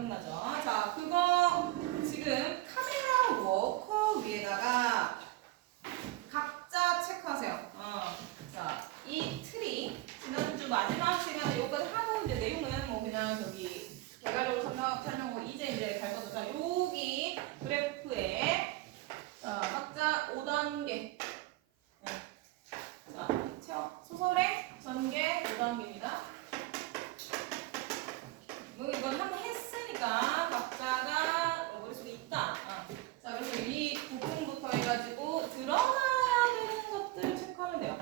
기억나죠? 자, 그거 지금 카메라 워커 위에다가 각자 체크하세요. 자, 이 트리 지난주 마지막 시간에 여기까지 하고 이제 내용은 뭐 그냥 저기 개괄적으로 설명하고 이제 갈 거죠. 자, 여기 그래프에 자, 각자 5단계. 자, 소설의 전개 5단계입니다. 이건 한번 했으니까 각자가 머릿속에 있다. 자, 그래서 이 부분부터 해가지고 드러나야 되는 것들 체크하면 돼요.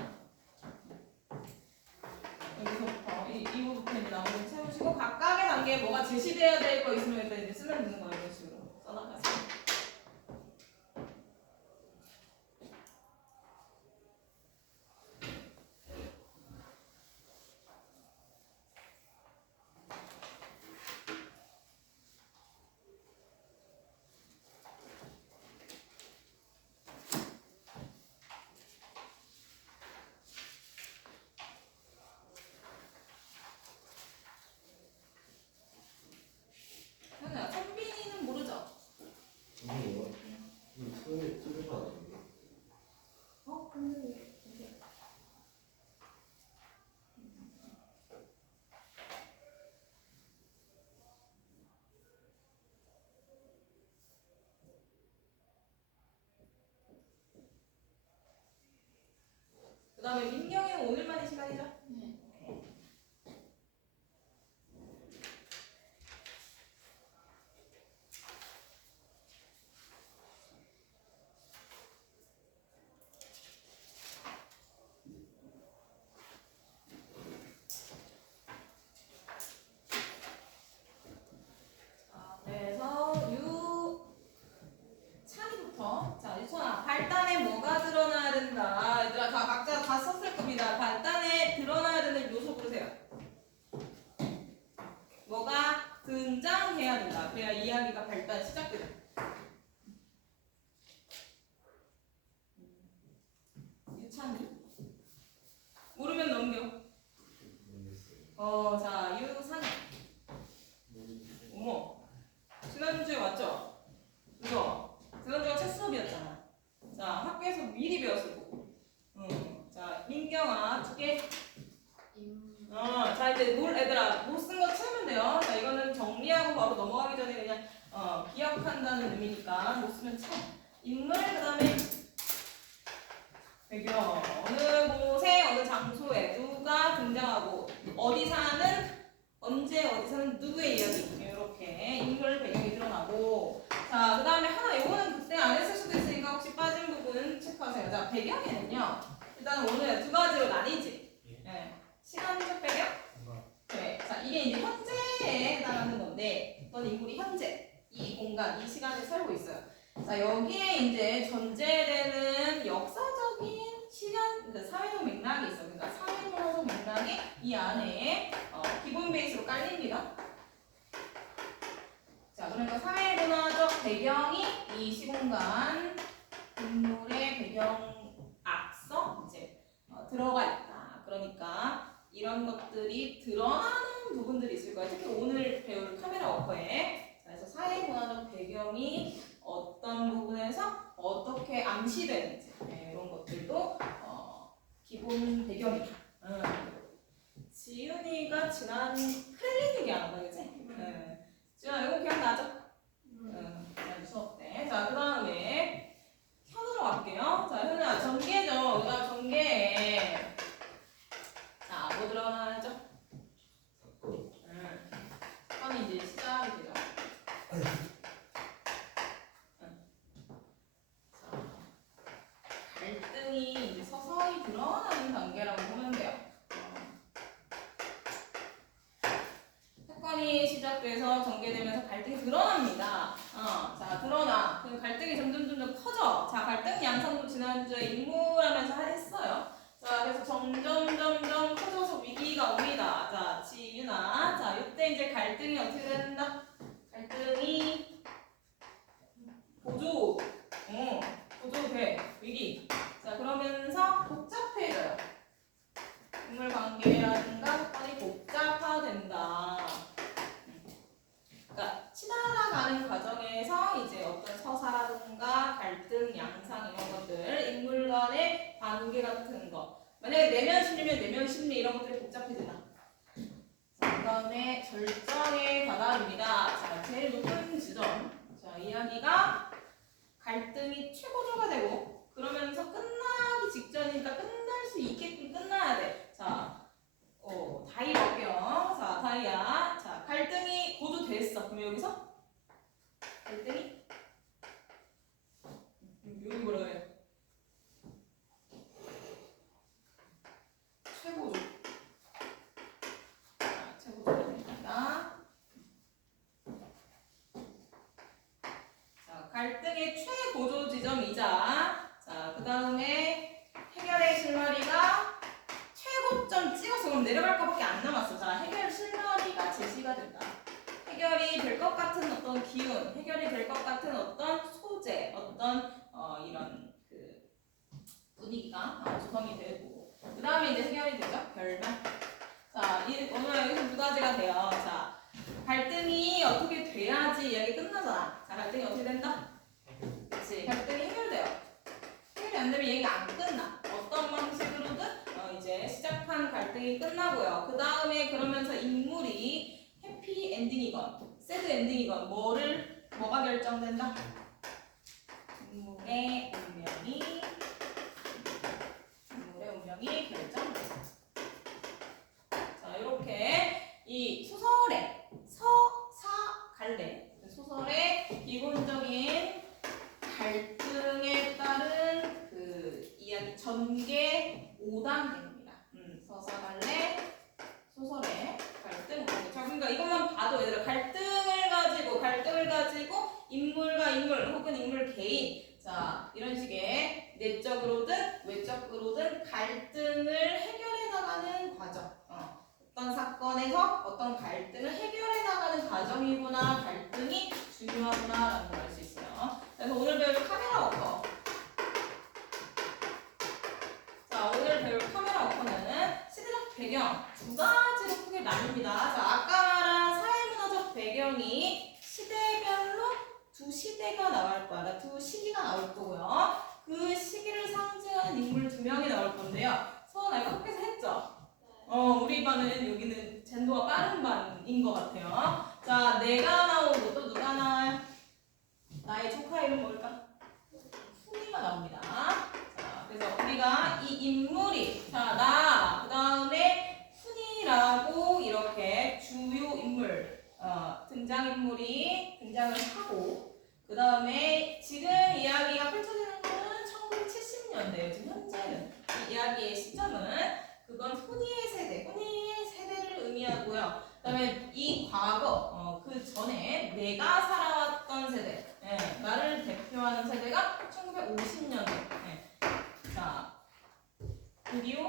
여기서부터 이 부분부터 이제 나머지 채우시고 각각의 단계에 뭐가 제시되어야 될 거 있으면 일단 이제 쓰면 되는 거예요. 이런 식으로 써나가세요. 선빈이는 모르죠? 아니요. 이 손에 찌르면 안 돼요. 근데 왜? 그 다음에 민경이는 오늘만의 시간이죠? 네. 자, 그래서 찬이부터. 자, 유천아, 발단에 뭐가 드러나야 된다. 얘들아, 다 각자 다 썼을 겁니다. 발단에 드러나야 되는 요소 고르세요. 뭐가 등장해야 된다. 그래야 이야기가 발단 시작되죠. 유찬이. 모르면 넘겨. 모르겠어요. 자, 유상이. 어머. 지난주에 왔죠? 그죠? 지난주가 첫 수업이었잖아. 자, 학교에서 미리 배웠을 거고. 자, 민경아, 두 개. 자, 이제 애들아, 못 쓴 거 채우면 돼요. 자, 이거는 정리하고 바로 넘어가기 전에 그냥, 기억한다는 의미니까 못 쓰면 채. 인물, 그 다음에 배경. 어느 곳에, 어느 장소에 누가 등장하고, 어디 사는, 언제, 어디 사는 누구의 이야기. 이렇게 인물, 배경이 드러나고. 자, 그 다음에 하나, 이거는 그때 안 했을 수도 있으니까 혹시 빠진 부분 체크하세요. 자, 배경에는요, 일단 오늘 두 가지로 나뉘지. 네. 시간적 배경? 네. 자, 이게 이제 현재에 해당하는 건데, 어떤 인물이 현재, 이 공간, 이 시간에 살고 있어요. 자, 여기에 이제 전제되는 역사적인 시간, 그러니까 사회적 맥락이 있어요. 그러니까 사회문화적 맥락이 이 안에 기본 베이스로 깔립니다. 자, 그러니까 사회문화적 배경이 이 시공간 인물의 배경 앞서 이제 들어가 있다. 그러니까 이런 것들이 드러나는 부분들이 있을 거예요. 특히 오늘 배울 카메라 워커에. 그래서 사회문화적 배경이 어떤 부분에서 어떻게 암시되는지 이런 것들도 기본 배경이다. 지윤이가 지난 클리닉 얘기하는 거지? 지윤아 이거 기억나죠? 지난 수업 때. 자, 그 다음에 현우로 갈게요. 자, 현우야 전개죠. 전개에 자, 뭐 들어가죠? 사건. 이야기가 갈등이 최고조가 되고 그러면서 끝나기 직전이니까 끝날 수 있게끔 끝나야 돼. 자, 다이 볼게요. 자, 다이야. 자, 갈등이 고조됐어. 그럼 여기서 갈등이 여기 뭐라 해요? 최고조. 자, 최고조가 됩니다. 자, 갈등의 최고조 지점이자 자, 그 다음에 해결의 실마리가 최고점 찍어서 그럼 내려갈 거밖에 안 남았어. 자, 해결 실마리가 제시가 된다. 해결이 될 것 같은 어떤 기운, 해결이 될 것 같은 어떤 소재, 어떤 이런 그 분위기가 조성이 되고 그 다음에 이제 해결이 되죠. 결말. 자, 오늘 여기서 두 가지가 돼요. 자, 갈등이 어떻게 돼야지 이야기 끝나잖아. 자, 갈등이 어떻게 된다? 그렇지, 갈등이 해결돼요. 해결이 안 되면 얘기가 안 끝나. 어떤 방식으로든 이제 시작한 갈등이 끝나고요. 그 다음에 그러면서 인물이 해피 엔딩이건 새드 엔딩이건 뭐가 결정된다? 인물의 운명이 결정된다. 자, 이렇게 이 소설의 서사갈래 소설의 기본적인 갈등에 따른 그 이야기 전개 5단계입니다. 서사갈래 소설의 갈등. 자, 그러니까 이것만 봐도 얘들아 갈등을 가지고 인물과 인물 혹은 인물 개인 자 이런 식의 내적으로든 외적으로든 갈등을 해결해 나가는 과정. 어떤 사건에서 어떤 갈등을 해결해 나가는 과정이구나. 갈등이 중요하구나라는 걸 알 수 있어요. 그래서 오늘 배울 카메라 워커. 자, 오늘 배울 카메라 워커는 시대적 배경 두 가지로 크게 나뉩니다. 자, 아까 말한 사회문화적 배경이 시대별로 두 시대가 나올 거야. 그러니까 두 시기가 나올 거고요. 그 시기를 상징하는 인물 두 명이 나올 건데요. 서원 아까 학교에서 했죠? 우리 반은 여기는 젠도가 빠른 반인 것 같아요. 자, 내가 나오고 또 누가 나와요? 나의 조카 이름 뭘까? 훈이가 나옵니다. 자, 그래서 우리가 이 인물이 자, 그 다음에 훈이라고 이렇게 주요 인물 등장인물이 등장을 하고 그 다음에 지금 이야기가 펼쳐지는 거는 1970년대예요. 지금 현재는 이 이야기의 시점은 그건 훈이의 세대를 의미하고요. 그 다음에 이 과거 그 전에 내가 살아왔던 세대 나를 대표하는 세대가 1950년대 자 드디어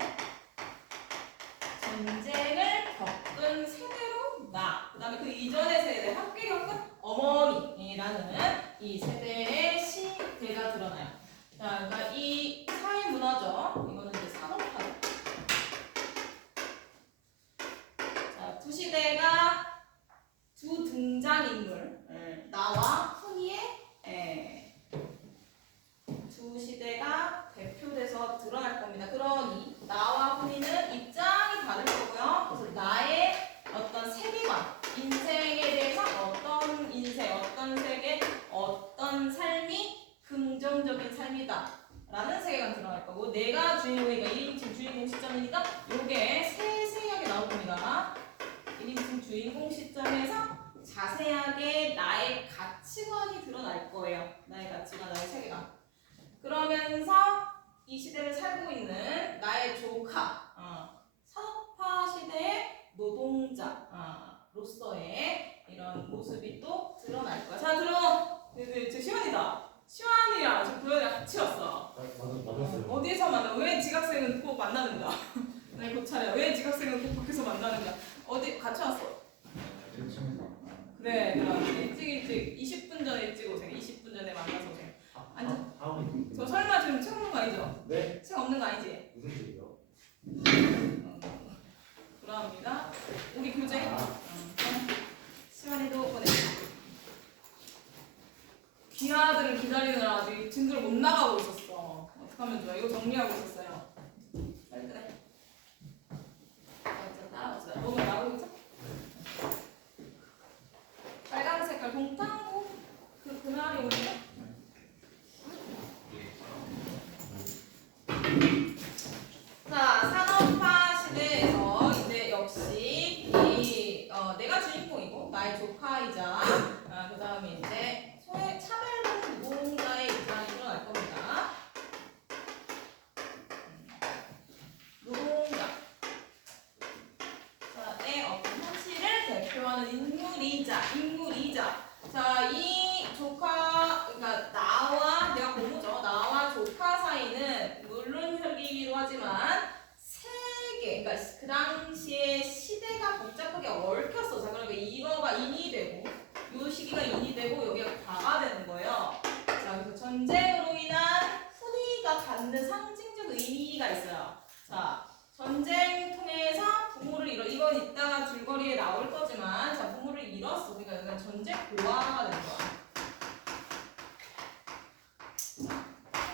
전쟁을 겪은 세대로 나. 그 다음에 그 이전의 세대, 함께 겪은 어머니라는 이 세대의 시대가 드러나요. 자, 그러니까 이 사회문화죠. 이거는 이제 산업화죠. 자, 두 시대가 두 등장인물, 나와 훈이의 두 시대가 대표돼서 드러날 겁니다. 그러니 나와 훈이는 입장이 다를 거고요. 그래서 나의 어떤 세계관, 인생에 대해서 어떤 인생, 어떤 세계, 어떤 삶이 긍정적인 삶이다 라는 세계관 드러날 거고 내가 주인공이니까 1인칭 주인공 시점이니까 요게 세세하게 나올 겁니다. 1인칭 주인공 시점에서 자세하게 나의 가치관이 드러날 거예요. 나의 가치관, 나의 세계관. 그러면서 이 시대를 살고 있는 나의 조카, 산업화 시대의 노동자로서의 이런 모습이 또 드러날 거야. 자, 들어. 저 시원이다. 시원이랑 저 도현이랑 같이 왔어. 맞았어요. 어디서 만나? 왜 지각생은 꼭 만나는가? 네, 그 차례야. 왜 지각생은 꼭 밖에서 만나는가? 어디 같이 왔어? 그래, 그럼 일찍 20분 전에 일찍 오세요. 20분 전에 만나서 오세요. 앉아. 저 설마 지금 책 없는 거 아니죠? 네? 책 없는 거 아니지? 무슨 책이요? 그럽니다. 우리 교재. 시간이도 보내. 귀하들을 기다리느라 아직 진도를 못 나가고 있었어. 어떡하면 좋아? 이거 정리하고 있었어요. 빨리 그래. 자, 따라오세요. 너무 나오고 있죠? 빨간 색깔 동탄고 그날이 우리 시작. 자, 이 조카, 그러니까 나와 내가 고모죠. 나와 조카 사이는 물론 혈기이기도 하지만 세계, 그러니까 그 당시에 시대가 복잡하게 얽혔어. 자, 그러니까 이거가 인이 되고, 요 시기가 인이 되고, 여기가 과가 되는 거예요. 자, 그래서 전쟁으로 인한 후니가 갖는 상징적 의미가 있어요. 자, 전쟁 통해서 부모를 이건 이따가 줄거리에 나올 거지만, 자, 부모를 잃었어. 그러니까 여기가 전쟁 고아가 된 거야.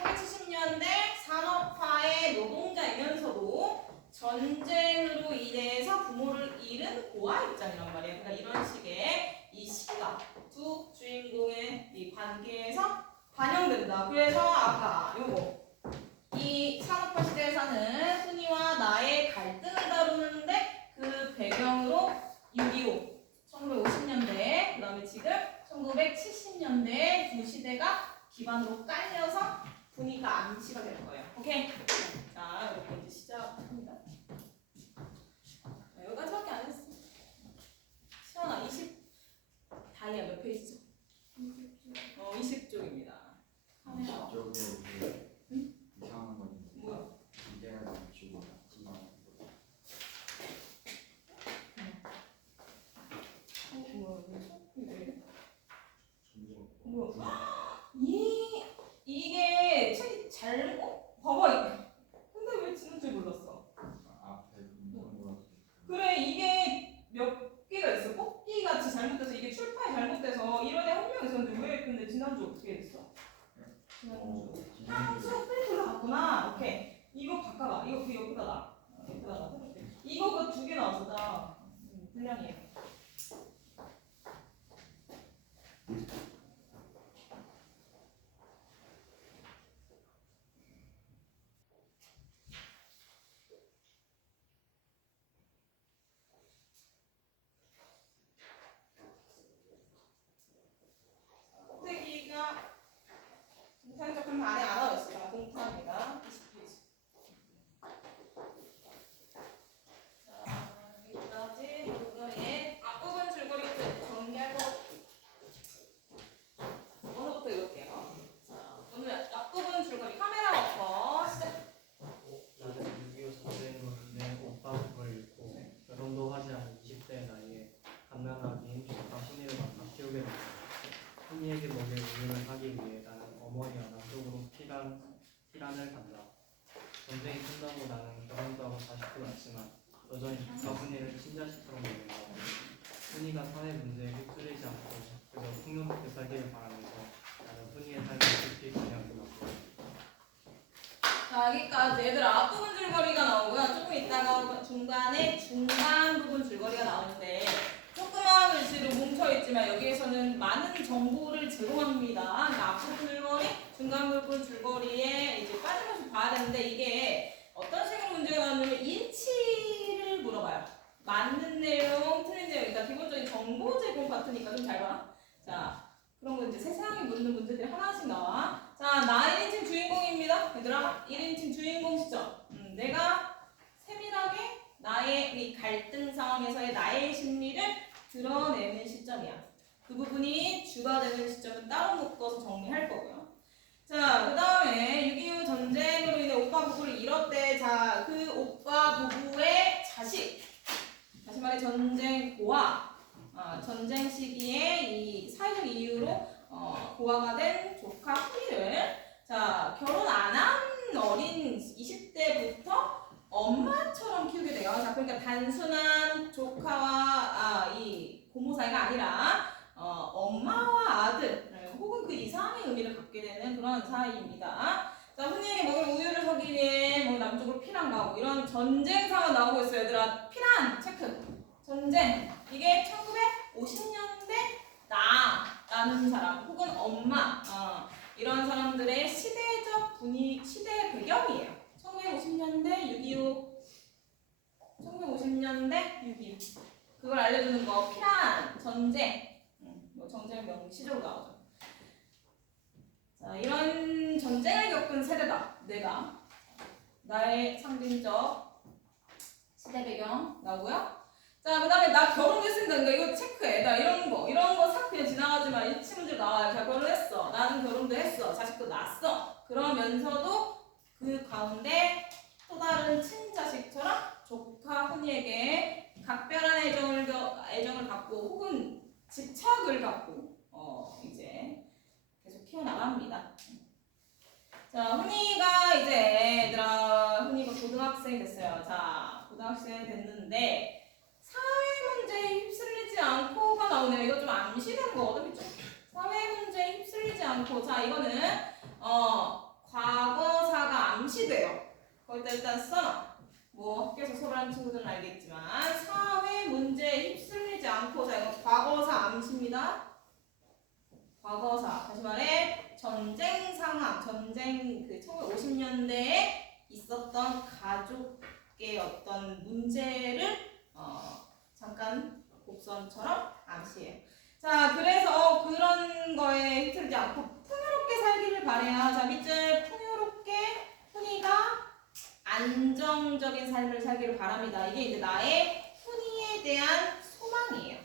1970년대 산업화의 노동자이면서도 전쟁으로 인해서 부모를 잃은 고아 입장이란 말이에요. 그러니까 이런 식의 이 시가 두 주인공의 이 관계에서 반영된다. 그래서 아까 요거 이 산업화 시대에 사는 훈이와 나의 갈등을 다루는데 그 배경으로 6.25 1950년대 그 다음에 지금 1970년대 두 시대가 기반으로 깔려서 분위기가 암시가 될 거예요. 오케이? 자, 이렇게 이제 시작합니다. 여기까지밖에 안 했어. 시원아, 20 다이아 몇 페이지죠? 20쪽입니다. 카메라. 저쪽에 이상한 건 뭐야? 기대를 맞추고 맞지만 이게 책이 봐봐 이게. 근데 왜 지는 줄 몰랐어? 앞에 있는 거 그래 이게 몇 개가 있어. 뽑기 같이 잘못돼서 이게 출판이 잘못돼서 이런 애 한 명 있었는데 왜 근데 지난주 어떻게 됐어? 지난주 프린트로 갔구나. 오케이. 이거 바꿔봐. 이거 그 옆에다가 해볼게. 이거 그 두 개 나왔었다. 분량이에요. 사용자 그럼 안에 안 하고 있어요. 공부합니다. 20페이지. 자, 여기까지 이거에 앞부분 줄거리부터 정리할 거. 오늘부터 읽을게요. 자, 오늘 앞부분 줄거리 카메라 엎어 시작. 나는 6.25 전쟁으로 인해 오빠 그걸 잃고 결혼도 하지 않은 20대 나이에 갓난아기인 조카 훈이를 만나 키우게 됐다. 훈이에게 먹일 우유를 하기 위해 나는 어머니와 남쪽으로 피란을 간다. 전쟁이 끝나고 나는 결혼도 하고 자식도 낳지만 여전히 조카 훈이를 친자식처럼 여긴다. 훈이가 사회 문제에 휩쓸리지 않고 그저 풍요롭게 살기를 바라면서 나는 훈이의 삶을 깊이 관여한다. 자, 여기까지 얘들아 앞부분 줄거리가 나오고요. 조금 있다가 중간에 중간 부분 줄거리가 나오는데 조그마한 글씨로 뭉쳐있지만 여기에서는 많은 정보를 제공합니다. 그러니까 앞부분 줄거리, 중간 부분 줄거리에 이제 빠짐없이 봐야 되는데 이게 어떤 식으로 문제가 나오냐면 인치를 물어봐요. 맞는 내용, 틀린 내용, 그러니까 기본적인 정보 제공 같으니까 좀 잘 봐. 자, 그런 거 이제 세세하게 묻는 문제들이 하나씩 나와. 자, 나 1인칭 주인공입니다. 얘들아, 1인칭 주인공 시점. 내가 세밀하게 나의 이 갈등 상황에서의 나의 심리를 드러내는 시점이야. 그 부분이 주가 되는 시점은 따로 묶어서 정리할 거고요. 자, 그 다음에 6.25 전쟁으로 인해 오빠 부부를 잃었대. 자, 그 오빠 부부의 자식. 다시 말해 전쟁 고아. 전쟁 시기에 이 사회적 이유로 고아가 된 조카 훈이를 자 결혼 안 한 어린 20대부터 엄마처럼 키우게 돼요. 자 그러니까 단순한 조카와 이 고모 사이가 아니라 엄마와 아들 혹은 그 이상의 의미를 갖게 되는 그런 사이입니다. 자 훈이에게 먹을 우유를 사기 위해 뭐 남쪽으로 피난 가고 이런 전쟁 상황 나오고 있어요. 얘들아 피난 체크. 전쟁 이게 1950년대 나라는 사람 혹은 엄마 이런 사람들의 시대적 시대 배경이에요. 1950년대 6.25 1950년대 6.25 그걸 알려주는 거 피난 전쟁 뭐 전쟁 명시적으로 나오죠. 자 이런 전쟁을 겪은 세대다. 내가 나의 상징적 시대 배경 나오고요. 자, 그 다음에 나 결혼했습니다. 그러니까 이거 체크해. 나 이런 거 싹 그냥 지나 실제로 나와요. 자, 결혼했어. 나는 결혼도 했어. 자식도 낳았어. 그러면서도 그 가운데 또 다른 친자식처럼 조카 훈이에게 각별한 애정을 갖고 혹은 집착을 갖고 이제 계속 키워나갑니다. 자, 훈이가 이제 훈이가 고등학생이 됐어요. 자, 고등학생이 됐는데 사회 문제에 휩쓸리지 않고가 나오네요. 이거 좀 암시되는 거거든, 그죠? 사회 문제에 휩쓸리지 않고, 자, 이거는 과거사가 암시돼요. 거기다 일단 써놔. 뭐 학교에서 수업하는 친구들은 알겠지만 사회 문제에 휩쓸리지 않고, 자, 이거 과거사 암시입니다. 과거사. 다시 말해 전쟁 상황, 전쟁 그 1950년대에 있었던 가족의 어떤 문제를 잠깐 곡선처럼 암시해요. 자, 그래서 그런 거에 휩쓸리지 않고 풍요롭게 살기를 바래요. 자, 밑줄 풍요롭게 훈이가 안정적인 삶을 살기를 바랍니다. 이게 이제 나의 훈이에 대한 소망이에요.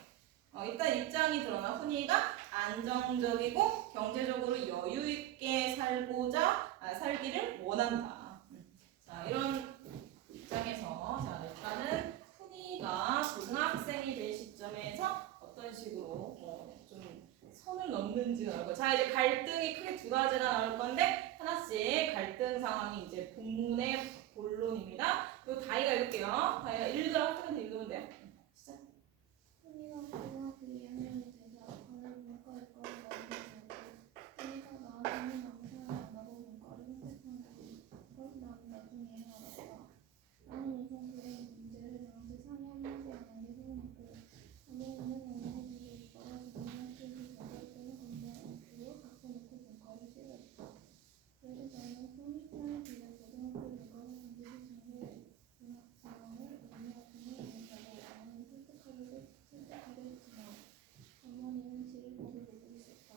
일단 입장이 드러나 훈이가 안정적이고 경제적으로 여유 있게 살기를 원한다. 자, 이런 입장에서 자, 일단은 훈이가 고등학생이 될 시점에서 어떤 식으로 좀 선을 넘는지 나올 거예요. 자, 이제 갈등이 크게 두 가지가 나올 건데 하나씩 갈등 상황이 이제 본문의 본론입니다. 이 다이가 읽을게요. 다이가 읽으라고 하면 읽으면 돼요. 시작. 훈이가 고등학교 2학년이 되자 과를 문과에 과를 나오게 되었고 훈이가 나중에 아무 생각 안 하고 문과를 선택한 걸 나는 나중에 알았다. 나는 우선 그의 문제를 당시 상의하지 않은 게 서운했고 어머니는 어머니들이 오빠가 고등학교에서 자격증을 공부하고 바꿔놓고 문과를 싫어했다. 그래서 나는 성립하는 길에 고등학교 문과를 반드시 전공을 언니와 동을 보냈다고 어머니는 설득하려 했지만 어머니는 지를 법을 보고 있었다.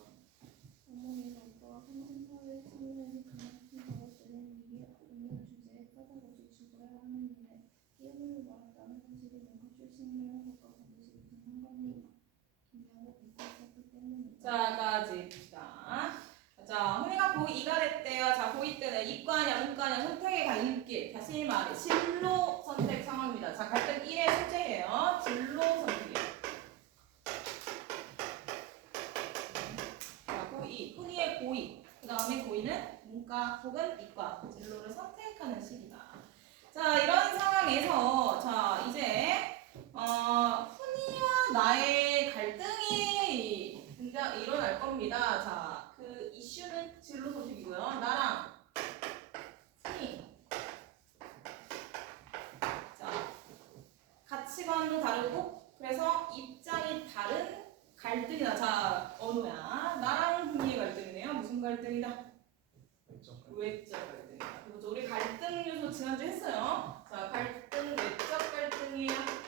어머니는 오빠가 평생 사회에 참여해서 그만큼 작업들은 위기에 없는 주제에 까다롭이 죽어야 하는 일에 끼어들고 말한다는 사실이 문과 출신이라는 것과 반드시 무슨 상관이 있냐고 믿고 있었기 때문이다. 자까지 봅시다. 자, 훈이가 고2가 됐대요. 자, 고2 때는 이과냐 문과냐 선택의 갈림길. 다시 말해 진로 선택 상황입니다. 자, 갈등 1의 소재예요. 진로 선택이에요. 자, 고2. 훈이의 고2. 그 다음에 고2는 문과 혹은 이과 진로를 선택하는 시기다. 자, 이런 상황에서 자, 이제 훈이와 나의 갈등이 일어날 겁니다. 자, 그 이슈는 진로 선택이고요. 나랑 훈이. 자, 가치관도 다르고 그래서 입장이 다른 갈등이다. 자, 언호야. 나랑 훈이의 갈등이네요. 무슨 갈등이다? 외적 갈등이다. 그렇죠. 우리 갈등 요소 지난주에 했어요. 자, 갈등 외적 갈등이에요.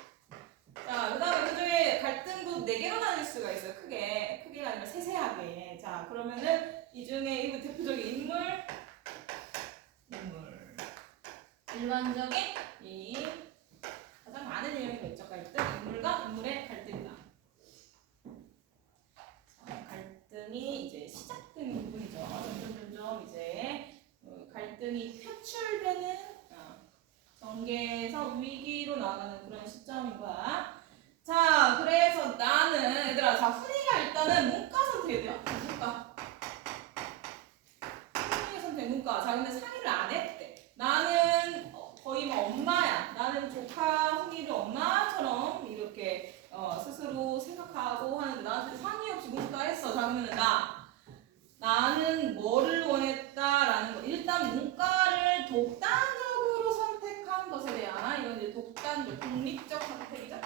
자, 그 다음에 그중에 갈등도 4개로 나뉠 수가 있어요. 크게가 아니라 세세하게. 자, 그러면은 이 중에 이 대표적인 인물. 일반적인 이 가장 많은 유형의 외적 갈등, 인물과 인물의 갈등이다. 자, 갈등이 이제 시작되는 부분이죠. 점점 이제 갈등이 표출되는 전개에서 위기로 나가는 그런 시점인 거야. 자, 그래서 나는 얘들아, 자, 훈이가 일단은 문과 선택해야 돼요. 문과. 훈이 선택 문과. 자, 근데 상의를 안 했대. 나는 거의 뭐 엄마야. 나는 조카 훈이를 엄마처럼 이렇게 스스로 생각하고 하는데 나한테 상의 없이 문과 했어. 자, 그러면 나는 뭐를 원했다라는 거. 일단 문과를 독단적으로 선택한 것에 대한 이건 이제 독립적 선택이죠.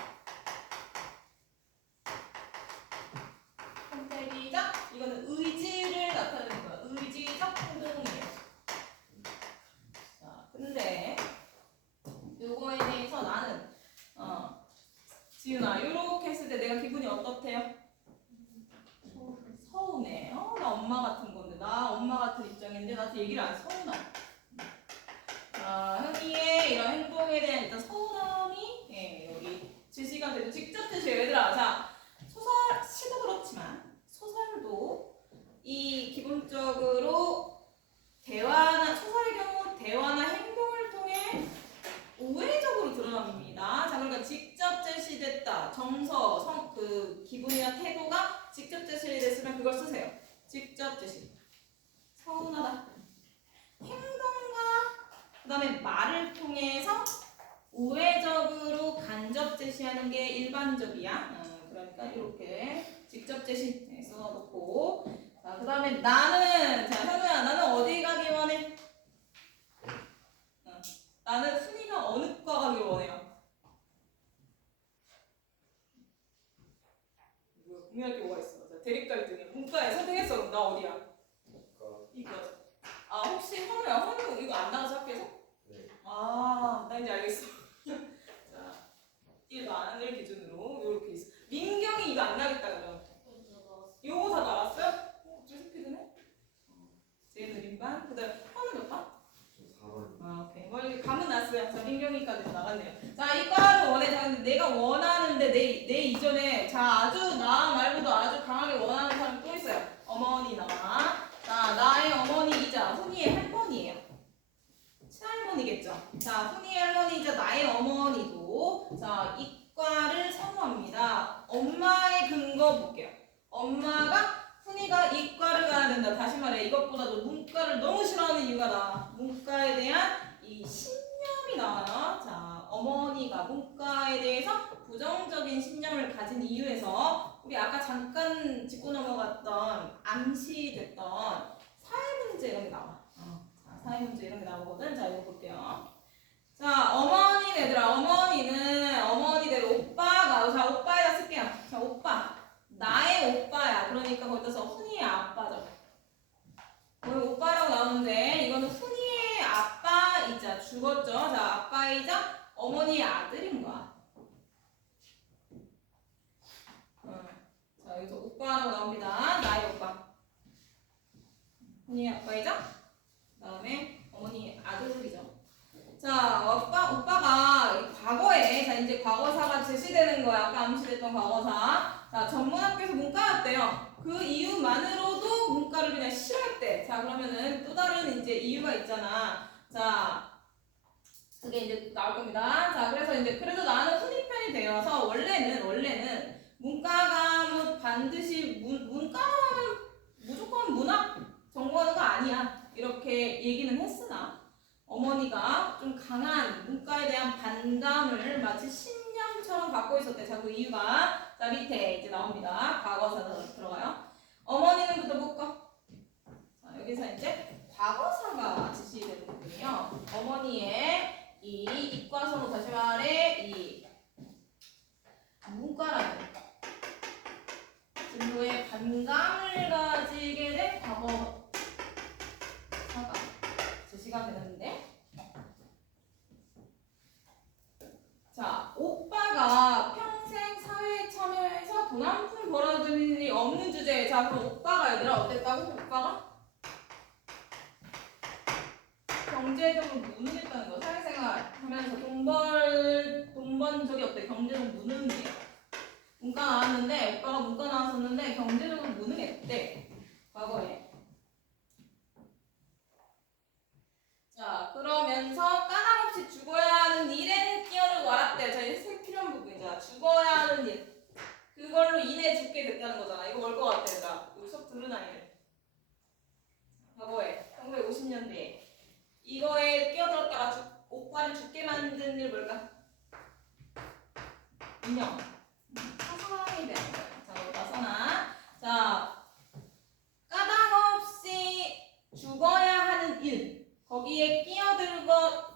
선택이자 이거는 의지를 나타내는 거야. 의지적 행동이에요. 자, 근데 요거에 대해서 나는 지윤아, 요렇게 했을 때 내가 기분이 어떻대요? 서운해. 나 엄마 같은 건데, 나 엄마 같은 입장인데 나한테 얘기를 안 해. 서운해. 현이의 이런 행동에 대한 일단 서운함이 여기 제시가 되고 직접 제시해요. 얘들아, 자, 시도 그렇지만 소설도 이 기본적으로 대화나 초설의 경우 대화나 행동을 통해 우회적으로 드러납니다. 자, 그러니까 직접 제시됐다. 정서, 그 기분이나 태도가 직접 제시됐으면 그걸 쓰세요. 직접 제시. 서운하다. 행동과 그다음에 말을 통해서 우회적으로 간접 제시하는 게 일반적이야. 그러니까 이렇게 직접 제시해서 넣고. 자, 그다음에 나는, 자, 현우야, 나는 어디 가기 원해? 나는 순이가 어느 과 가길 원해요? 고민할 게 뭐가 있어? 자, 대립 갈등이야. 문과에 선택했어. 그럼 나 어디야? 이거. 아, 혹시 현우야, 현우 이거 안 나가서 학교에서? 네. 아, 나 이제 알겠어. 자, 일반을 기준으로 이렇게 있어. 민경이 이거 안 나겠다 그러면. 요거 다 나갔어요? 좀 스피드네. 제일 느린 반. 그다음 현우 몇 반? 4번. 아, 오케이. 뭐 이렇게 감은 났어요. 자, 민경이까지 나갔네요. 자, 이 과를 원해. 자, 근데 내가 원하는데 내 이전에 자, 아주 나 말고도 아주 강하게 원하는 사람이 또 있어요. 어머니 나. 자, 나의 어머니이자 훈이의 할머니예요. 친할머니겠죠. 자, 훈이의 할머니이자 나의 어머니도 자, 이과를 선호합니다. 엄마의 근거 볼게요. 엄마가 훈이가 이과를 가야 된다. 다시 말해, 이것보다도 문과를 너무 싫어하는 이유가 나. 문과에 대한 이 신념이 나와요. 자, 어머니가 문과에 대해서 부정적인 신념을 가진 이유에서 우리 아까 잠깐 짚고 넘어갔던 암시됐던 사회 문제 이런 게 나와. 자, 사회 문제 이런 게 나오거든. 자, 이거 볼게요. 자, 어머니 얘들아, 어머니대로 오빠가, 자, 오빠에다 쓸게요. 자, 오빠. 나의 오빠야. 그러니까 거기서 훈이의 아빠죠. 오늘 오빠라고 나오는데 이거는 훈이의 아빠이자 죽었죠. 자, 아빠이자 어머니의 아들인 거야. 자, 여기서 오빠라고 나옵니다. 나의 오빠. 훈이의 아빠이자 그다음에 어머니의 아들이죠. 자, 오빠가 과거에, 자, 이제 과거사가 제시되는 거야. 아까 암시됐던 과거사. 자, 전문학교에서 문과였대요. 그 이유만으로도 문과를 그냥 싫어했대. 자, 그러면은 또 다른 이제 이유가 있잖아. 자, 그게 이제 나올 겁니다. 자, 그래서 이제 그래도 나는 훈이 편이 되어서 원래는 문과가 뭐 반드시 문과는 무조건 문학 전공하는 거 아니야. 이렇게 얘기는 했으나 어머니가 좀 강한 문과에 대한 반감을 마치 신념처럼 갖고 있었대. 자, 그 이유가 자, 밑에 이제 나옵니다. 과거사 들어가요. 어머니는부터 볼까? 자, 여기서 이제 과거사가 지시되는 거군요. 어머니의 이 이과선호, 다시 말해 이 문과라는 진로에 반감을 가지게 된 과거사가 제시가 되는데, 자, 오빠가 평생 사회에 참여해서 돈 한 푼 벌어들일 일이 없는 주제에, 자, 그럼 오빠가 얘들아 어땠다고? 오빠가 경제적으로 무능했다는 거. 사회생활 하면서 돈 번 적이 없대. 경제적으로 무능이에요. 문과 나왔는데, 오빠가 문과 나왔었는데 경제적으로 무능했대. 과거에. 자, 그러면서 까닭없이 죽어야 하는 일에 끼어들고 말았대요. 자, 이제 필요한 부분이잖아. 죽어야 하는 일. 그걸로 인해 죽게 됐다는 거잖아. 이거 뭘 것 같아, 얘들아? 우리 수업 들은 아이들. 과거에 1950년대에 이거에 끼어들었다가 오빠를 죽게 만든 일 뭘까? 인형. 사상에 대한 거야. 자, 여기다 써놔. 자, 까닭없이 죽어야 하는 일. 거기에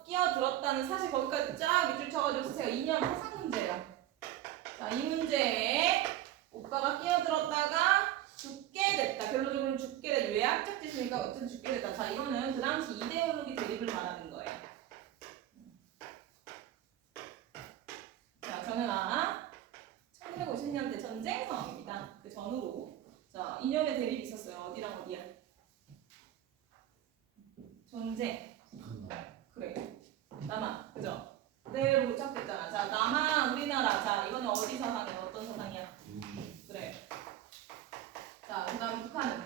끼어들었다는 사실 거기까지 쫙 밑줄 쳐가지고 쓰세요. 이념 사상 문제예요. 자, 이 문제에 오빠가 끼어들었다가 죽게 됐다. 결론적으로 죽게 됐다. 왜 악적 짓이니까 어쨌든 죽게 됐다. 자, 이거는 그 당시 이데올로기 대립을 말하는 거예요. 자, 정연아. 1950년대 전쟁 상황입니다. 그 전후로. 자, 이념의 대립이 있었어요. 어디랑 어디야? 전쟁. 그래. 남한. 그죠? 그대로 도착됐잖아. 자, 남한, 우리나라. 자, 이거는 어디 사상이야? 어떤 사상이야? 그래. 자, 그 다음 북한은?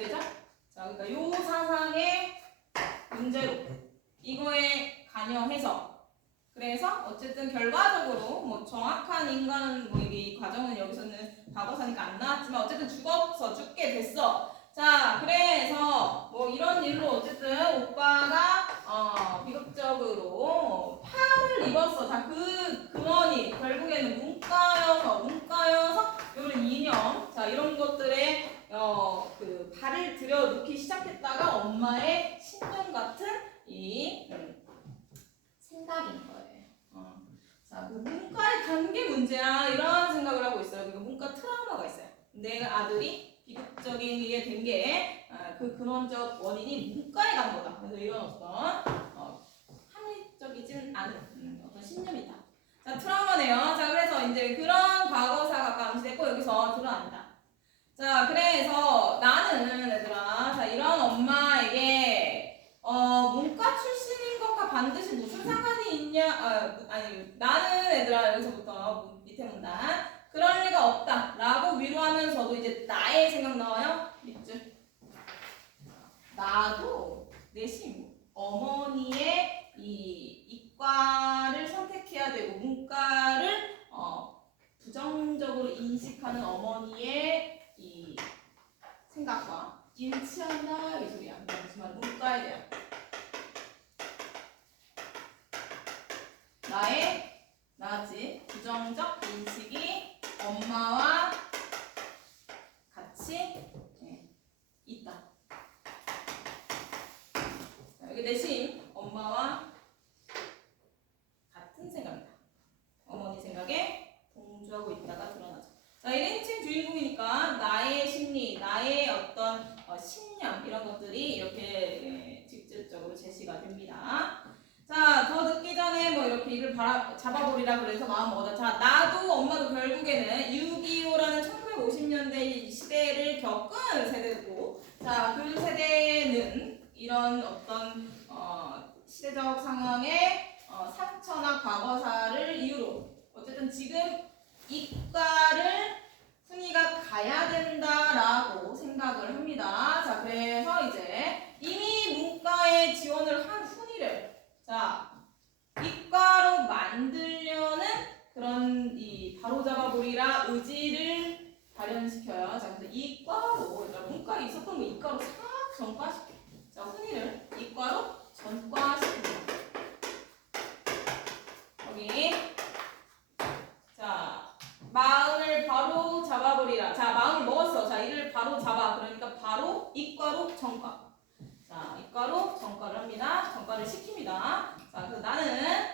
되죠? 자, 그러니까 요 사상의 문제로 이거에 관여해서 그래서 어쨌든 결과적으로 뭐 정확한 인간 뭐 이게 이 과정은 여기서는 과거사니까 안 나왔지만 어쨌든 죽게 됐어. 자, 그래서 뭐 이런 일로 어쨌든 오빠가 비극적으로 팔을 입었어. 자, 그 근원이 결국에는 문과여서 이런 이념, 자 이런 것들에 그 발을 들여놓기 시작했다가 엄마의 신념 같은 이 생각인 거예요. 자, 그 문과에 간 게 문제야 이런 생각을 하고 있어요. 그 문과 트라우마가 있어요. 내 아들이 비극적이게 된 게 그 근원적 원인이 문과에 간 거다. 그래서 이런 어떤 합리적이진 않은 어떤 신념이 있다. 자, 트라우마네요. 자, 그래서 이제 그런 과거사가 감지됐고 여기서 드러난다. 자, 그래서 나는 얘들아, 자 이런 엄마에게 문과 출신인 것과 반드시 무슨 상관이 있냐? 아니 나는 얘들아 여기서부터 밑에 문단 그럴 리가 없다라고 위로하면서도 이제 나의 생각 나와요. 밑줄. 나도 내심 어머니의 이 이과를 선택해야 되고 문과를 부정적으로 인식하는 어머니의 이 생각과 일치한다 이 소리야. 하지만 문과에 대한 나지 부정적 인식이 엄마와 같이 있다. 자, 여기 내심 엄마와 같은 생각이다. 어머니 생각에 동조하고 있다가 드러나죠. 자, 1인칭 주인공이니까 나의 심리, 나의 어떤 신념 이런 것들이 이렇게 직접적으로 제시가 됩니다. 자, 더 늦기 전에 뭐 이렇게 이를 잡아버리라 그래서 마음 먹었다. 자, 나도 엄마도 결국에는 6.25라는 1950년대 시대를 겪은 세대고, 자, 그 세대는 이런 어떤 시대적 상황의 상처나 과거사를 이유로 어쨌든 지금 이과를 훈이가 가야 된다라고 생각을 합니다. 자, 그래서 이제 이미 문과에 지원을 한 훈이를 자 이과로 만들려는 그런 이 바로잡아보리라 의지를 발현시켜요. 자, 그래서 이과로 그러니까 문과에 있었던 거 이과로 싹 전과시켜. 자, 훈이를 이과로 전과시킵니다. 여기 자 마음을 바로 잡아버리라. 자, 마음을 먹었어. 자, 이를 바로 잡아. 그러니까 바로 이과로 전과. 자, 이과로 전과를 합니다. 전과를 시킵니다. 자, 그래서 나는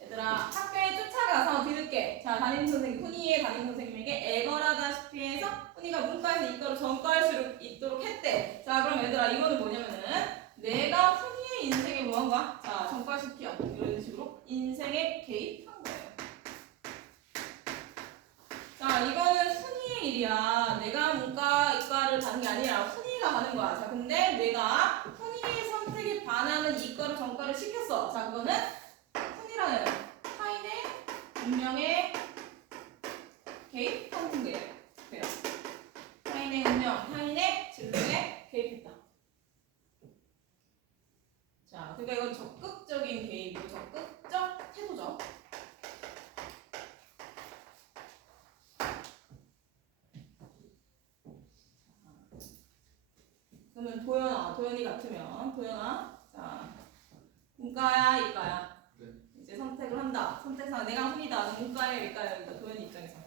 얘들아 학교에 쫓아가서 뒤늦게 자 담임선생님 훈이의 담임선생님에게 애걸하다시피 해서 훈이가 문과에서 이과로 전과할 수 있도록 했대. 자, 그럼 얘들아 이거는 뭐냐면은 내가 훈이의 인생에 뭐한가? 자, 전과시켜 이런 식으로 인생에 개입한 거예요. 자, 이거는 훈이의 일이야. 내가 문과 이과를 가는 게 아니라 훈이가 가는 거야. 자, 근데 내가 훈이의 선택에 반하는 이과로 전과를 시켰어. 자, 그거는 훈이라는 타인의 운명에 개입하는 거예요. 타인의 운명, 타인의 진로에 개입했다. 자, 그러니까 이건 적극적인 개입이고 적극적 태도죠. 그러면 도연이 같으면 도연아, 자 문과야 이과야. 네. 이제 선택을 한다. 선택상 내가 훈이다. 문과야 이과야. 그러니까 도연이 입장에서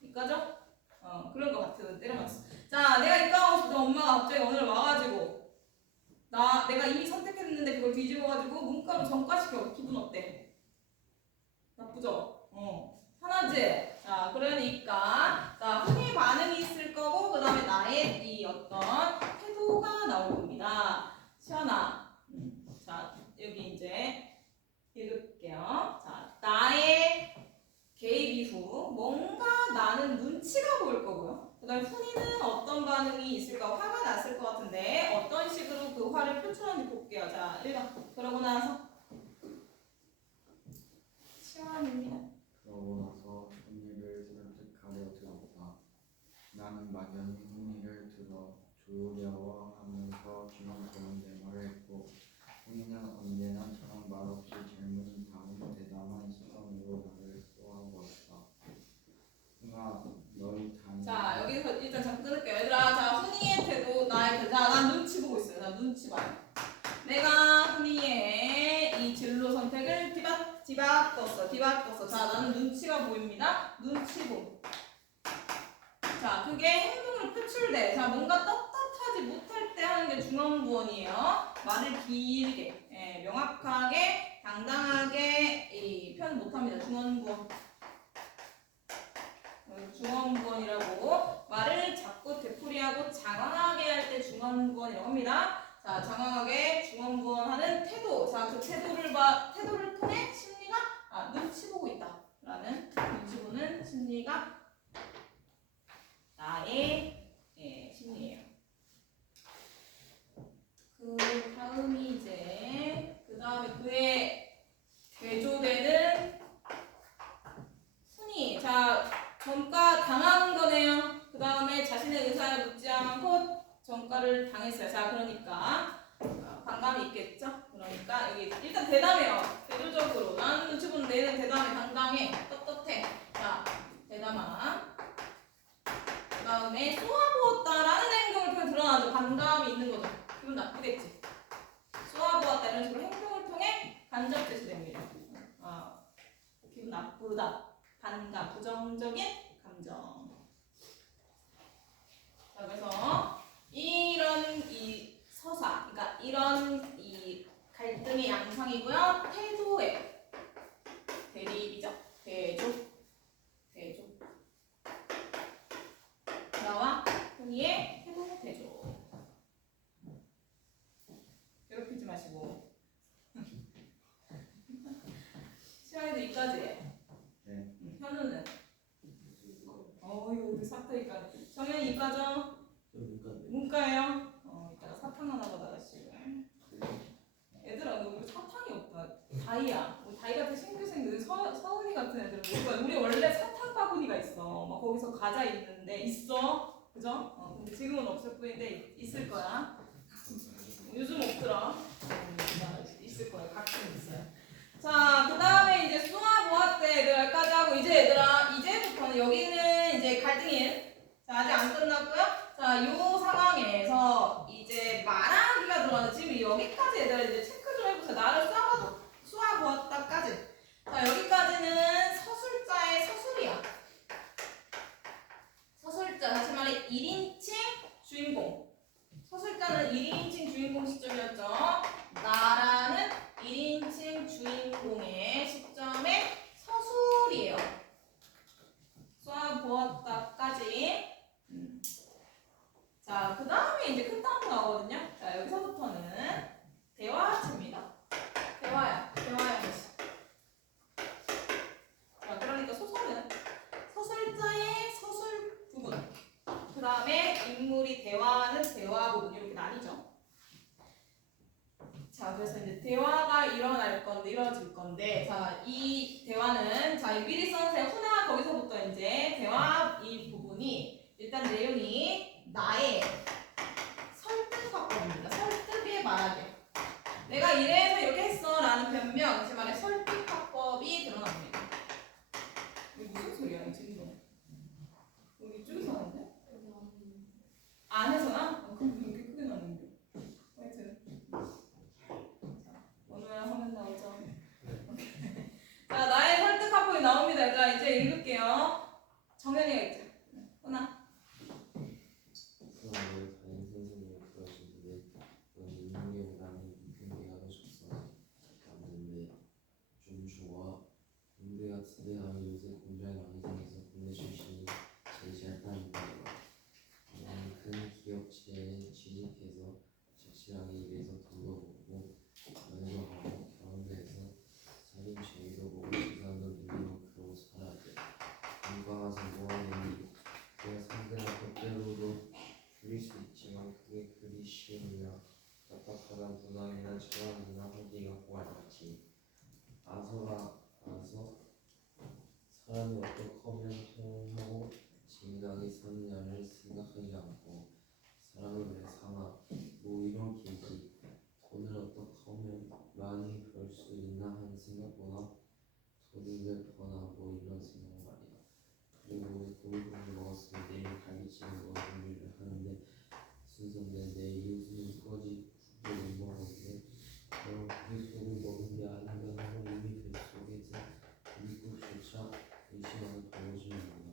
이과죠? 그런 거 같아. 때려 맞았어. 자, 내가 이과 하고 싶던 엄마가 갑자기 오늘 와가지고 내가 이미 선택했는데 그걸 뒤집어가지고 문과로 전과시켜. 기분 어때? 나쁘죠? 편하지? 자, 그러니까 자 훈이의 반응이 있을 거고 그 다음에 나의 이 어떤 태도가 나올 겁니다. 시연아, 자 여기 이제 읽을게요. 자, 나의 개입 이후 뭔가 나는 눈치가 보일 거고요. 그 다음에 훈이는 어떤 반응이 있을까? 화가 났을 것 같은데 어떤 식으로 그 화를 표출하는지 볼게요. 자, 읽어. 그러고 나서 시연입니다. 그러고 나서 언니를 설득하려 들었다. 나는 만약 두려워하면서 중앙부원 대화를 했고 훈이는 언제나 저런 말없이 질문 다음 대담한 시선으로 나를 쏘아보았다. 훈아 너희 담임 자 여기서 일단 잠깐 끊을게요. 얘들아 자 훈이의 태도 나의 태도 난 눈치 보고 있어요. 나 눈치 봐요. 내가 훈이의 이 진로 선택을 뒤바꿨어. 자 나는 눈치가 보입니다. 눈치 보. 자 그게 행동으로 표출돼. 자 뭔가 떳떳하지 못할 때 하는 게 중언부언이에요. 말을 길게 명확하게 당당하게 이 표현 못합니다. 중언부언. 중언부언이라고 말을 자꾸 되풀이하고 장황하게 할 때 중언부언이라고 합니다. 자, 장황하게 중언부언하는 태도. 자, 그 태도를 통해 심리가 눈치 보고 있다라는 눈치 보는 심리가 나의 심리예요. 그 다음이 이제 그 다음에 그의 대조되는 순위. 자. 전가 당한 거네요. 그 다음에 자신의 의사에 묻지 않고 전가를 당했어요. 자, 그러니까 반감이 있겠죠? 그러니까 여기 일단 대담해요. 대조적으로 나는 눈치 보는데 얘는 대담해, 당당해, 떳떳해. 자, 대담한. 그 다음에 쏘아보았다라는 행동을 통해 드러나죠. 반감이 있는 거죠. 기분 나쁘겠지. 쏘아보았다 이런 식으로 행동을 통해 간접 제시됩니다. 기분 나쁘다. 반감, 부정적인 감정. 자, 그래서 이런 이 서사, 그러니까 이런 이 갈등의 양상이고요. 태도의 대립이죠. 대조. 나와 훈이의 태도 대조. 괴롭히지 마시고. 시간에도 이까지 해. 현우는? 여기 사타니까 정현이 이과죠? 문과예요? 이따가 사탕 하나 받아가시고. 얘들아 너 우리 사탕이 없다. 다이야. 우리 다이 같은 싱글생들 서은이 같은 애들은 뭐야? 우리 원래 사탕 바구니가 있어. 막 거기서 과자 있는데 있어. 그죠? 근데 지금은 없을 뿐인데 있을 거야. 요즘 없더라. 있을 거야. 가끔 있어요. 자, 그 다음에 이제 쏘아보았대 애들까지 하고 이제 얘들아 이제부터는 여기는 이제 갈등인. 자, 아직 안 끝났고요. 자, 요 상황에서 이제 말하기가 들어가는 지금 여기까지 얘들아 이제 체크 좀 해보세요. 나를 쏘아보았다까지. 자, 여기까지는 서술자의 서술이야. 서술자 다시 말해 1인칭 주인공. 서술자는 1인칭 주인공 시점이었죠. 나라는 1인칭 주인공의 시점의 서술이에요. 쏘아보았다까지. 자, 그 다음에 이제 큰 단어 나오거든요. 자, 여기서부터는 대화체입니다. 대화야. 자, 그러니까 소설은 서술자의 서술 부분. 그 다음에 인물이 대화하는 대화 부분 이렇게 나뉘죠. 자, 그래서 이제 대화가 이루어질 건데, 자, 이 대화는, 자, 이 미리 써놓으세요. 훈아, 거기서부터 이제 대화 이 부분이, 일단 내용이 나의 설득화법입니다. 설득에 말하게. 내가 이래서 이렇게 했어. 라는 변명, 다시 말해 설득화법이 드러납니다. 이게 무슨 소리야, 지금? 여기 이쪽에서 하는데? 안에서 나? 그럼 이렇게 크게 나는데. 하여튼. 화면 나오죠? 자, 나의 설득화법이 나옵니다. 얘들아, 이제 읽을게요. 정현이가 있죠? 훈아. 그러면 담임 선생님이 그러시는데 넌 인문계보다는 이편계가 더 좋어. 맞는데 좀 좋아. 군대 같은데 나는 요새 공장 양성에서 군대 출신이 제일 잘 다닌다. 나는 큰 기업체에 취직해서 착실하게 일해서 돈도 벌고 연수하고 결혼도 해서 살림 재미도 보고 재산도 늘리고 그러고 살아야 돼. 누가 가서 뭐하니? 내가 상대할 것대로도 줄일 수 있지만 그게 그리 쉬우냐. 답답하다 부담이나 저항이나 하기가 고갈같이 나서 사람이 어떡하면 편하고 진작에 사느냐를 생각하지 않고 사람을 위해서 뵙거나 뭐 이런 생각 말이야. 그리고 고기국을 먹었으면 내일 갈비찜을 먹을 준비를 하는데 순서인데 내 이웃은 이거지 국도 못 먹었는데 너 고기국을 먹은 게 아닌가는 걸 이미 뱃속에서 미국조차 의심하는 도와주는구나.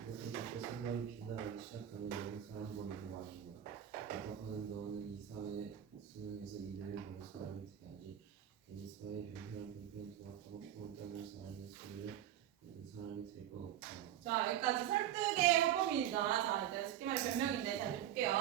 이것도 자꾸 생각이 빗나가기 시작하면 영상 한 번 이고 마는 거야. 답답하는 너는 이 사회 수능에서 이래를 본 사람이 돼야지. 괜히 사회의 변변 도왔다고 꿈을 따는 사람의 소리를 듣는 사람이 될 건 없다. 자, 여기까지 설득의 화법입니다. 자, 이제 쉽게 말해 변명인데 자, 이제 볼게요.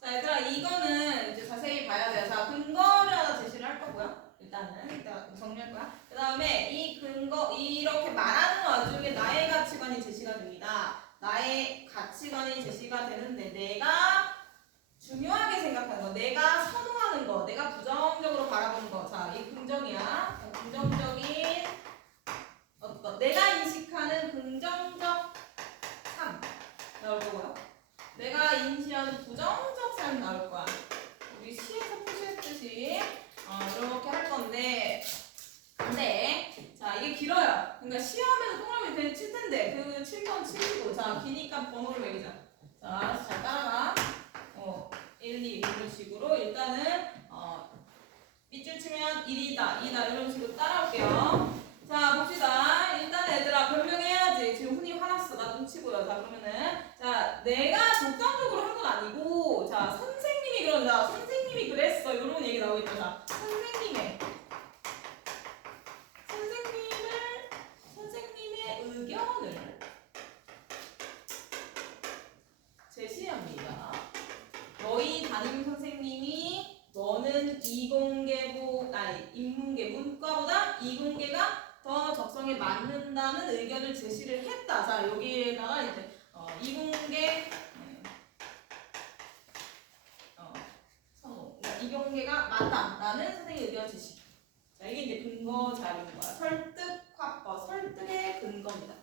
자, 얘들아, 이거는 이제 자세히 봐야 돼요. 자, 근거를 하나 제시를 할 거고요. 일단은 이따 정리할 거야. 그 다음에 이 근거, 이렇게 말하는 와중에 나의 가치관이 제시가 됩니다. 나의 가치관이 제시가 되는데 내가 중요하게 생각하는 거, 내가 선호하는 거, 내가 부정적으로 바라보는 거. 자, 이 긍정이야. 자, 긍정적인 어떤 내가 인식하는 긍정적 삶 나올 거고요. 내가 인식하는 부정적 삶 나올 거야. 우리 시에서 표시했듯이 이렇게 할 건데, 근데 자 이게 길어요. 그러니까 시험에서 동그라미 그냥 칠 텐데 그 7번 치고 자 기니까 번호를 매기자. 자, 잘 따라가. 1, 2 이런 식으로 일단은 밑줄 치면 1이다, 2다 이런 식으로 따라올게요. 자 봅시다. 일단 얘들아 변명해야지. 지금 흔히 화났어. 나 눈치고요. 자 그러면은 자 내가 독단적으로 한 건 아니고 자 선생님이 그런다. 선생님이 그랬어. 이런 얘기 나오겠죠. 자 선생님의 의견을 제시합니다. 너희 담임 선생님이 너는 인문계 문과보다 이공계가 더 적성에 맞는다는 의견을 제시를 했다. 자 여기에다가 이제 이공계 선호, 그러니까 이공계가 맞다라는 선생님 의견 제시. 자 이게 이제 근거 자료인 거야. 설득 화법, 설득의 근거입니다.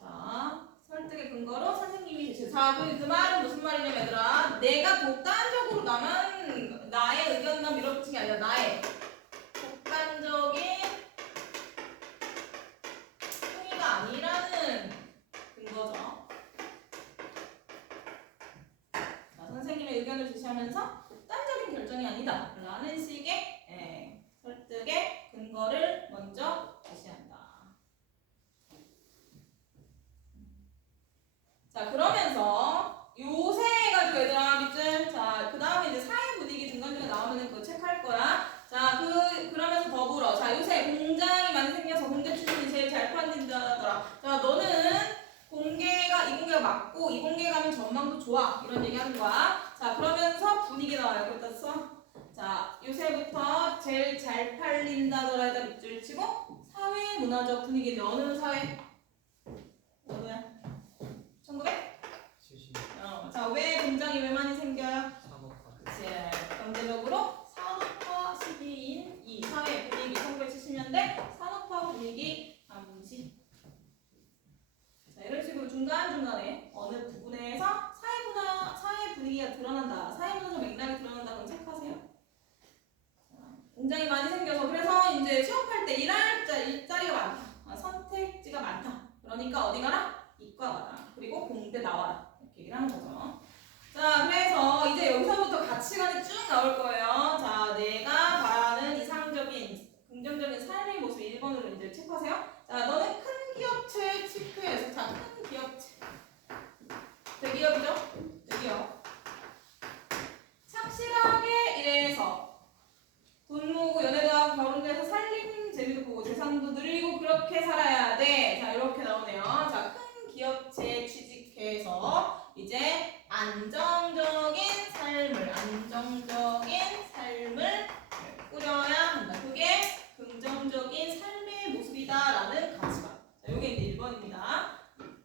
자 설득의 근거로 선생님이 제시. 자 그 말은 무슨 말이냐면 얘들아, 내가 독단적으로 나의 의견만 밀어붙인 게 아니라 나의 독단적인 행위가 아니라는 근거죠. 자, 선생님의 의견을 제시하면서 독단적인 결정이 아니다 라는 식의 설득의 근거를 먼저 제시한다. 자 그러면서 요새 해가지고 얘들아 밑줄 자 그 다음에 이제 사회 분위기 중간중간 나오면은 그거 체크할 거야. 자 그러면서 더불어 자 요새 공장이 많이 생겨서 공대 출신이 제일 잘 팔린다더라. 자 너는 이공계가 맞고 이공계 가면 전망도 좋아 이런 얘기 하는 거야. 자 그러면서 분위기 나와요. 그랬다 써. 자 요새부터 제일 잘 팔린다더라에다 밑줄 치고 사회 문화적 분위기인데 어느 사회? 어느야? 1900? 70 자, 왜 공장이 왜 많이 생겨요? 산업화 그치. 경제적으로 산업화 시기인 이 사회 분위기 1970년대 산업화 분위기 감시. 자, 이런 식으로 중간중간에 어느 부분에서 사회 분위기가 드러난다. 사회 문화적 맥락이 드러난다. 그럼 체크하세요. 자, 공장이 많이 생겨서 그래서 이제 취업할 때 일자리가 많다. 선택지가 많다. 그러니까 어디 가라? 이과 가라. 그리고 공대 나와라. 이렇게 얘기를 하는 거죠. 자, 그래서 이제 여기서부터 가치관이 쭉 나올 거예요. 자, 내가 바라는 이상적인, 긍정적인 삶의 모습 1번으로 이제 체크하세요. 자, 너는 큰 기업체에 체크해서, 자, 큰 기업체. 대기업이죠? 대기업. 착실하게 일해서 돈 모으고 연애도 결혼돼서 살림 재미도 보고 재산도 늘리고 그렇게 살아야 돼. 자, 이렇게 나오네요. 자, 큰 기업체에 취직해서 이제 안정적인 삶을 꾸려야 한다. 그게 긍정적인 삶의 모습이다라는 가치관. 자, 요게 이제 1번입니다.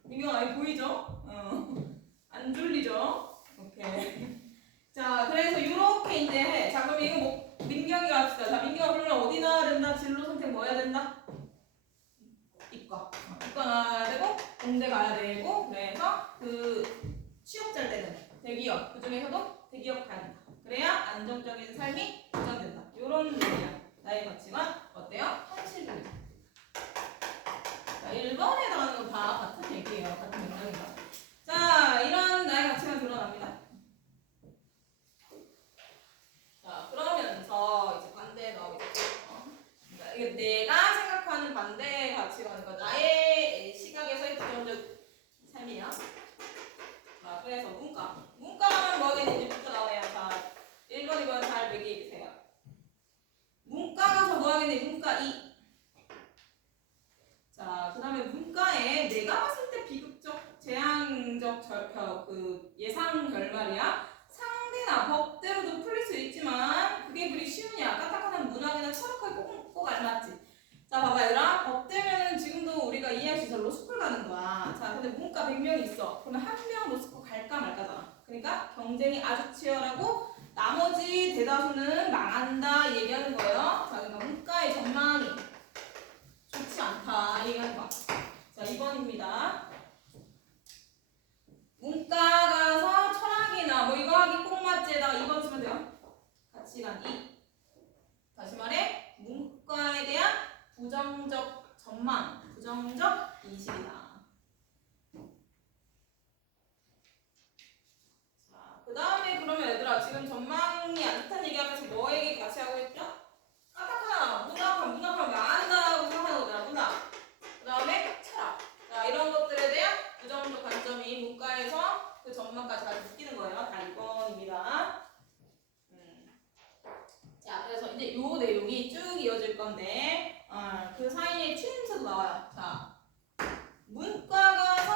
민경아, 이거 보이죠? 안 졸리죠? 오케이. 자, 그래서 이렇게 이제 해. 자, 그럼 이거 뭐 민경이가 합시다. 자, 민경아 그러면 어디 나와야 된다? 진로 선택 뭐 해야 된다? 이과 나와야 되고 공대 가야 되고 그래서 그 취업 잘 때는 대기업 그 중에서도 대기업 가야 된다. 그래야 안정적인 삶이 보장된다. 이런 얘기야. 나의 가치관 어때요? 현실적이다. 1번에 해당하는 건 다 같은 얘기예요. 같은 맥락입니다. 자, 이런 나의 가치가 드러납니다. 자, 그러면서 이제 반대에 나오겠죠. 그러니까 이게 내가 생각하는 반대의 가치가 그러니까 나의 시각에서의 부정적 삶이야. 자, 그래서 문과. 문과라면 뭐 하겠는지부터 나와요. 자, 1번, 2번 잘 매기해 주세요. 문과 가서 뭐 하겠니? 문과 2. 자, 그 다음에 문과에 내가 봤을 때 비극적, 재앙적 그 예상 결말이야. 상대나 법대로도 풀릴 수 있지만 그게 그리 쉬우냐? 까딱하는 문학이나 철학하게 꼭 알맞지. 자, 봐봐 얘들아. 법대면은 지금도 우리가 이해할 수 있어. 로스쿨 가는 거야. 자, 근데 문과 100명이 있어. 그러면 한 명 로스쿨 갈까 말까잖아. 그러니까 경쟁이 아주 치열하고 나머지 대다수는 망한다 얘기하는 거예요. 자, 그러니까 문과의 전망이 좋지 않다 얘기하는 거. 자, 2번입니다. 문과 가서 철학이나 뭐 이거 하기 꼭 맞지에다가 2번 쓰면 돼요. 가치관 2. 다시 말해 문과에 대한 부정적 전망, 부정적 인식이다. 자, 그 다음에 그러면 얘들아 지금 전망이 안 좋다는 얘기하면서 뭐 얘기 같이 하고 있죠? 까딱하나 문학하면 망한다고 생각하는 거잖아. 문학. 그 다음에 철학. 자, 이런 것들에 대한 부정적 관점이 문과에서 그 전망까지 같이 느끼는 거예요. 다 2번입니다. 자, 그래서 이제 요 내용이 쭉 이어질 건데 그 사이에 추임새도 나와요. 자, 문과 가서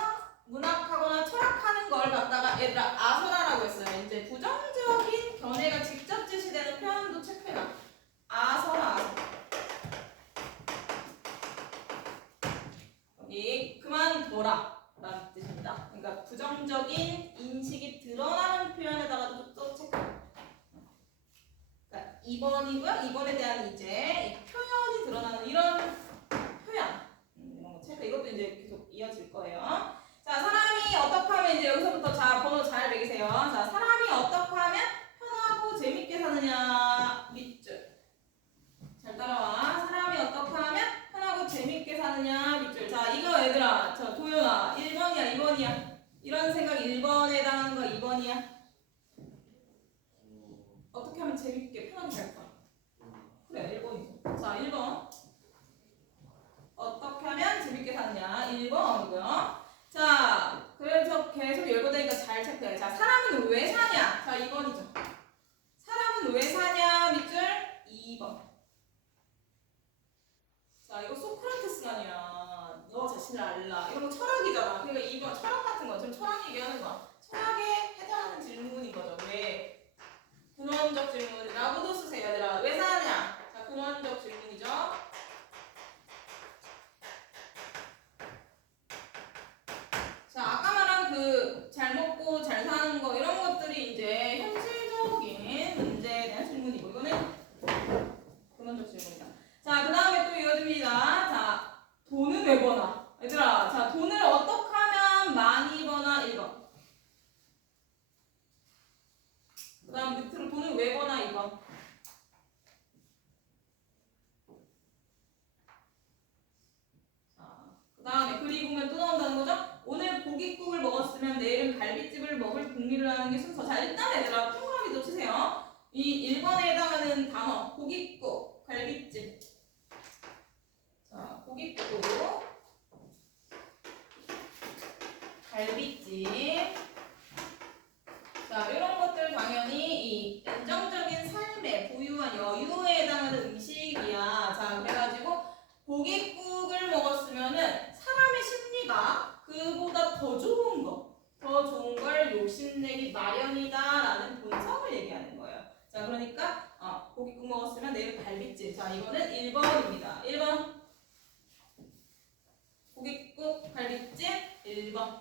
문학하거나 철학하는 걸 갖다가 얘들아 아서라라고 했어요. 이제 부정적인 견해가 직접 제시되는 표현도 체크해라. 아서라. 여기 그만둬라 라는 뜻입니다. 그러니까 부정적인 인식이 드러나는 표현에다가도 또 체크. 그러니까 2번이고요. 2번에 대한 이제 표현이 드러나는 이런 표현. 이런 거 체크. 이것도 이제 계속 이어질 거예요. 자, 사람이 어떻게 하면 이제 여기서부터 자 번호 잘 매기세요. 자, 사람이 어떻게 하면 편하고 재밌게 사느냐 밑줄. 잘 따라와. 사람이 어떻게 하면 편하고 재밌게 사느냐 밑줄. 자, 이거 얘들아. 저 도연아. 1번이야, 2번이야. 이런 생각이 1번에 해당하는 거 2번이야. 어떻게 하면 재밌게 편하게 살까? 그래, 1번이죠. 자, 1번. 어떻게 하면 재밌게 사느냐? 1번이고요. 자, 그래서 계속 열거되니까 잘 체크해. 자, 사람은 왜 사냐? 자, 2번이죠. 사람은 왜 사냐? 밑줄 2번. 자, 이거 소크라테스가 아니야. 너 자신을 알라. 이런 거 철학이잖아. 그러니까 2번 철학 같은 거. 지금 철학 얘기하는 거야. 철학에 해당하는 질문인 거죠. 왜? 근원적 질문이라고도 쓰세요, 얘들아. 왜 사냐? 자, 근원적 질문이죠. 자, 아까 말한 그 잘 먹고 잘 사는 거 이런 것들이 이제 현실적인 문제에 대한 질문이고 이거는 근원적 질문이다. 자, 그 다음에 또 이어집니다. 자, 돈은 왜 버나? 얘들아, 자, 돈을 어떻게 하면 많이 버나? 1번. 그 다음 밑으로 돈을 왜 버나? 2번. 자, 그 다음에 그리고 보면 또 나온다는 거죠? 오늘 고깃국을 먹었으면 내일은 갈비집을 먹을 궁리를 하는 게 순서. 자, 일단 얘들아, 동그라미도 치세요. 이 1번에 해당하는 단어, 고깃국, 갈비집. 자, 고깃국, 갈비집. 자, 이런 것들 당연히 이 안정적인 삶의 부유한 여유에 해당하는 음식이야. 자, 그래가지고 고깃국을 먹었으면은 사람의 심리가 그보다 더 좋은 걸 욕심내기 마련이다라는 본성을 얘기하는 거예요. 자, 그러니까 고깃국 먹었으면 내일 갈비집. 자, 이거는 1번입니다. 1번. 고깃국, 갈비집 1번.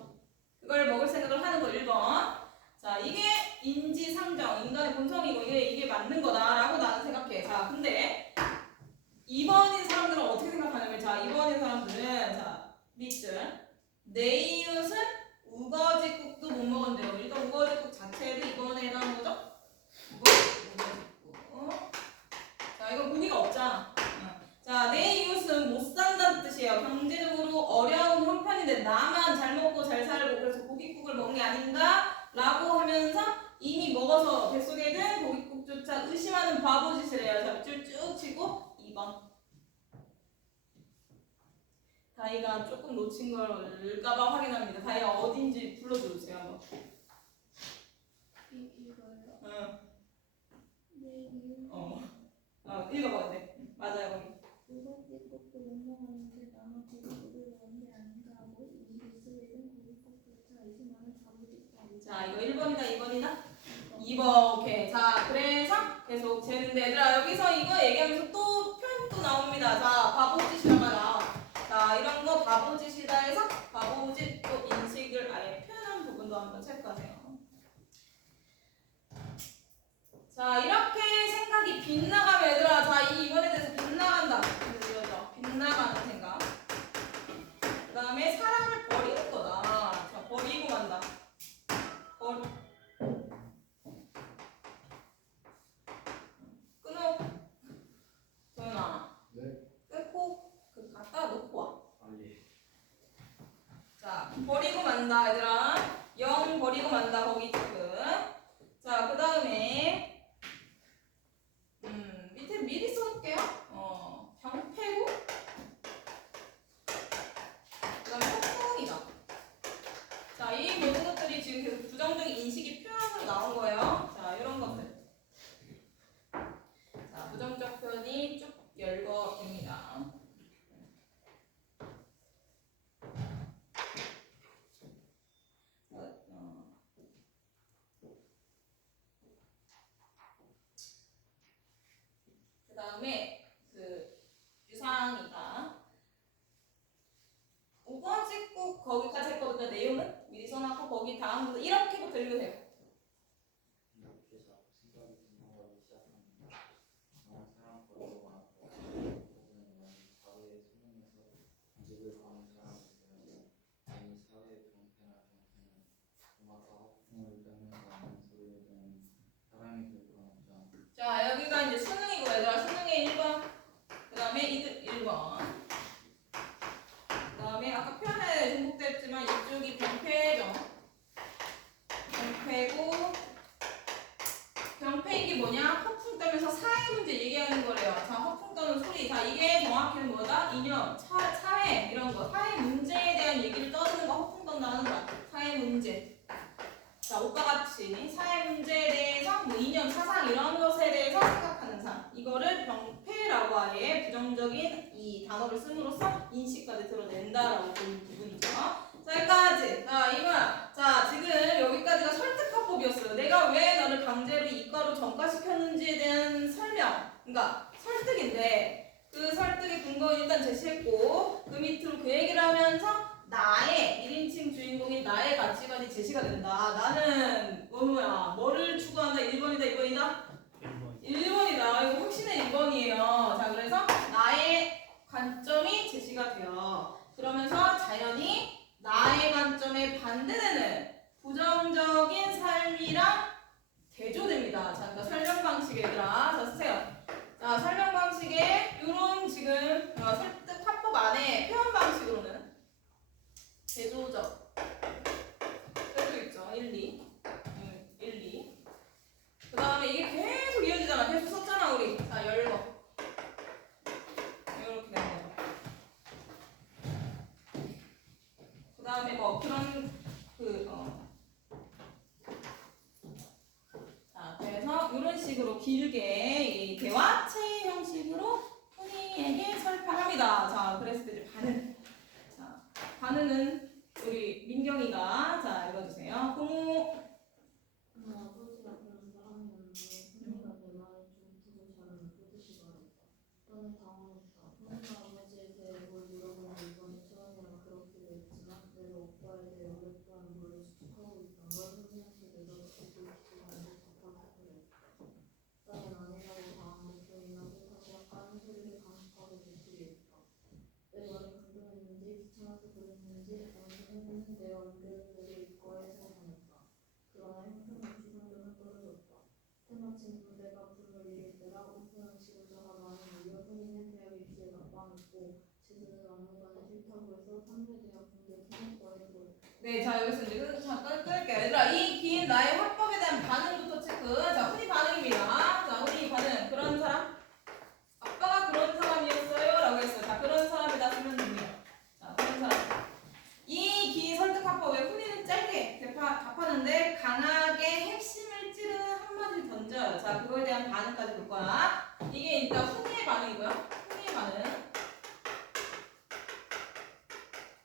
그걸 먹을 생각을 하는 거 1번. 자, 이게 인지상정, 인간의 본성이고 이게 맞는 거다라고 나는 생각해. 자, 근데 2번인 사람들은 어떻게 생각하냐면, 자, 2번인 사람들은 자, 밑줄. 내 이웃은 우거지국도 못 먹은대요. 일단 우거지국 자체도 2번에 해당하는 거죠? 우거지국. 자, 이거 고기가 없잖아. 자, 내 이웃은 못 산다는 뜻이에요. 경제적으로 어려 나만 잘 먹고 잘 살고 그래서 고깃국을 먹은 게 아닌가? 라고 하면서 이미 먹어서 뱃속에 든 고깃국조차 의심하는 바보 짓을 해요. 자, 밑줄 쭉 치고 2번. 다이가 조금 놓친 걸까봐 확인합니다. 다이가 어딘지 불러주세요. 한번. 이거요. 응. 네, 읽어봐 근데. 맞아요 거기. 고깃국도 못 먹었는데 나만 고깃국을 먹은 게 아닌가 하고 이 뱃속에 든 고깃국조차 의심하는 바보짓. 자 이거 1번이다 2번이다? 2번 오케이. 자 그래서 계속 재는데 얘들아 여기서 이거 얘기하면서 또 표현도 나옵니다. 자 바보짓이라고 하라. 자 이런 거 바보짓이다 해서 바보짓 또 인식을 아예 표현한 부분도 한번 체크하세요. 자 이렇게 생각이 빗나가면 얘들아 자 이 이번에 대해서 빗나간다. 그죠? 빗나가는 생각. 그 다음에 사람을 버리는 거다. 자 버리고 만다. 끊어. 도현아. 네. 끊고 그 갖다 놓고 와. 예. 자 버리고 만다 얘들아. 0 버리고 만다 거기 지금. 자 그 다음에 밑에 미리 써놓을게요. 병패고 그 다음에 폭풍이다. 자 이 모든 것들이 지금 계속 부정적인 인식이 표현으로 나온 거예요. 자 이런 것들. 자 부정적 표현이 쭉 열거됩니다. 그 다음에 그 유상이가 5번 찍고 거기까지 했거든요. 내용은 미리 써놨고 거기 다음부터 이렇게부터 읽으세요. 이렇게 자꾸 생각이 빗나가기 시작합니다. 정말 사람 버리고 많고 그는 사회의 수능에서 이직을 가는 사람이 되어서 괜히 사회의 병폐나 병폐는 도마가 허풍을 떨면서 하는 소리를 듣는 사람이 될 건 없지 않나. 자 여기가 이제 수능이고 얘들아 수능의 1번 그 다음에 이득 1번 그 다음에 아까 표현에 중복됐지만 이쪽이 병폐죠. 병폐고 병폐인 게 뭐냐? 허풍 떨면서 사회 문제 얘기하는 거래요. 자 허풍 떠는 소리. 자 이게 정확히는 뭐다? 이념, 사회 이런 거 사회 문제에 대한 얘기를 떠드는 거 허풍 떤다는 거야. 사회 문제. 자 옷과 같이 사회 문제에 대해서 뭐 이념, 사상 이런 것에 대해서 생각하는 사람. 이거를 병폐라고 아예 부정적인 이 단어를 씀으로써 인식까지 드러낸다라고 보는 부분이죠. 자 여기까지. 자 이거야. 자 지금 여기까지가 설득화법이었어요. 내가 왜 너를 강제로 이과로 전과시켰는지에 대한 설명. 그러니까 설득인데 그 설득의 근거는 일단 제시했고 그 밑으로 그 얘기를 하면서 나의 1인칭 주인공인 나의 가치관이 제시가 된다. 나는 뭐야? 뭐를 추구한다? 1번이다 2번이다? 1번. 1번이다. 이거 확신의 1번이에요. 자 그래서 나의 관점이 제시가 돼요. 그러면서 자연히 나의 관점에 반대되는 부정적인 삶이랑 대조됩니다. 자 그러니까 설명 방식에 얘들아 자 쓰세요. 자 설명 방식에 이런 지금 설득 화법 안에 표현 방식으로는 대조적 대조 있죠. 1, 2 1, 2 그 다음에 이게 계속 이어지잖아. 계속 썼잖아 우리. 자 열거 이렇게 되는 거죠. 그 다음에 뭐 그런 자 그래서 이런 식으로 길게 이 대화체 형식으로 훈이에게 설파합니다. 자 그랬을 때 이제 반응. 자 반응은 우리 민경이가 자 읽어주세요. 고모. 아버지가 그런 사람이었는데 흔히가 내 말을 좀 듣고 잘은 못 듣기 어렵다. 또는 당황했다. 흔히가 아버지에 대해 뭘 물어보는 이번이 처음이라 그렇기도 했지만 내가 오빠에 대해 오랫동안 몰래 추측하고 있던 걸 흔히한테 내가 듣고 싶지 않고 답하고 그랬다. 나는 아니라고 당한 목소리나 뜻하고 아는 소리를 강력하게 되풀이했다. 내 말에 감동했는지 귀찮아서 그랬는지 당신은 내 얼굴을 판매되어 근데 등록거래도 네, 자 여기서 이제 잠깐 끌게요. 얘들아, 이 긴 나의 화법에 대한 반응부터 체크. 자, 흔히 반응입니다. 자, 흔히 반응. 그런 사람? 아빠가 그런 사람이었어요? 라고 했어요. 자, 그런 사람이다 쓰면 됩니다. 자, 그런 사람. 이 긴 설득 화법에 흔히는 짧게 답하는데 강하게 핵심을 찌르는 한마디를 던져요. 자, 그거에 대한 반응까지 볼 거야. 이게 일단 흔히의 반응이고요. 흔히의 반응.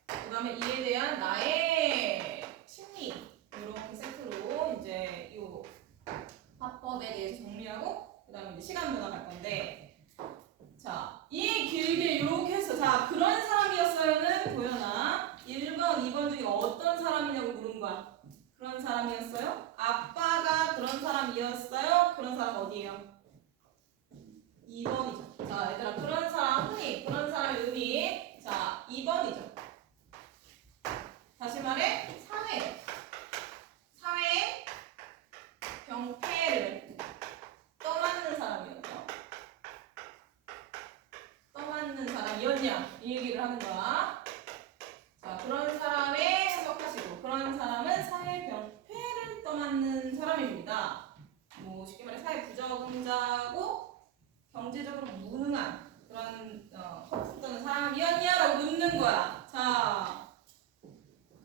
그 다음에 이에 대한 나의 심리 이렇게 세트로 이제 이 화법에 대해서 정리하고 그 다음에 이제 시간 변화 갈 건데 자, 이 길게 이렇게 해서 자 그런 사람이었어요는 도연아 1번, 2번 중에 어떤 사람이냐고 물은 거야. 그런 사람이었어요? 아빠가 그런 사람이었어요? 그런 사람 어디예요? 2번이죠. 자 얘들아 그런 사람 흔히 그런 사람의 의미 자 2번이죠. 다시 말해 사회의 병폐를 떠맡는 사람이었죠. 떠맡는 사람이었냐 이 얘기를 하는 거야. 자 그런 사람의 해석하시고 그런 사람은 사회 병폐를 떠맡는 사람입니다. 뭐 쉽게 말해 사회 부적응자고 경제적으로 무능한 그런 허풍 떠는 사람이었냐라고 묻는 거야. 자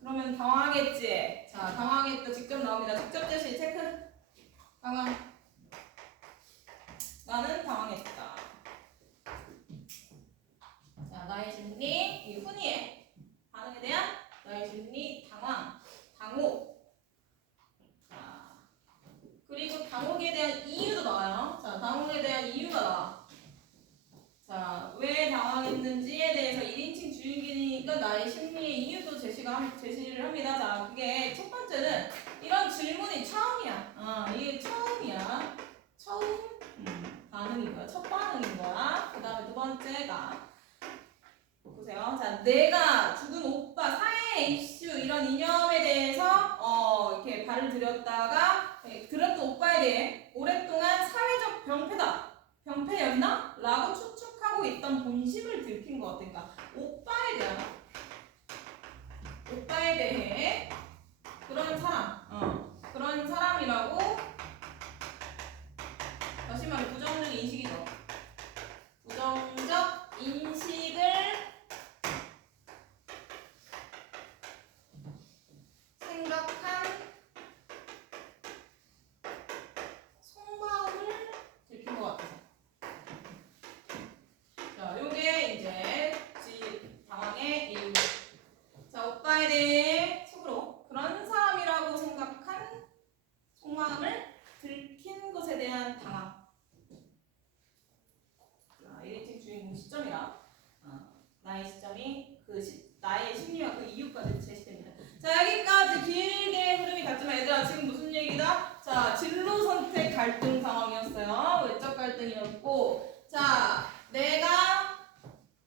그러면 당황하겠지. 자, 당황했다. 직접 나옵니다. 직접 제시 체크. 당황. 나는 당황했다. 자, 나의 심리, 이 훈이의 반응에 대한 나의 심리, 당황, 당혹. 자, 그리고 당혹에 대한 이유도 나와요. 자, 당혹에 대한 이유가 나와. 자, 왜 당황했는지에 대해서 1인칭 주인공이니까 나의 심리의 이유도 제시를 합니다. 자, 그게 첫 번째는 이런 질문이 처음이야. 이게 처음이야. 처음 반응인 거야. 첫 반응인 거야. 그 다음에 두 번째가 보세요. 자, 내가 죽은 오빠 사회 이슈 이런 이념에 대해서 이렇게 발을 들였다가 들었던 오빠에 대해 오랫동안 사회적 병폐였나? 라고 추측하고 있던 본심을 들킨 것 같아. 그러니까 오빠에 대해 그런 사람이라고 다시 말해 부정적 인식이죠. 부정적 인식을 생각한 속마음을 들킨 것 같아서. 자, 요게 이제 당황의 이유. 자, 오빠에 대해 속으로 그런 사람이라고 생각한 속마음을 들킨 것에 대한 당황. 자, 1인칭 주인공 시점이라 나의 시점이 나의 심리와 그 이유까지 제시됩니다. 자, 여기까지 길게 흐름이 갔지만 얘들아 지금 무슨 얘기다? 자, 진로 선택 갈등 상황이었어요. 외적 갈등이었고 자, 내가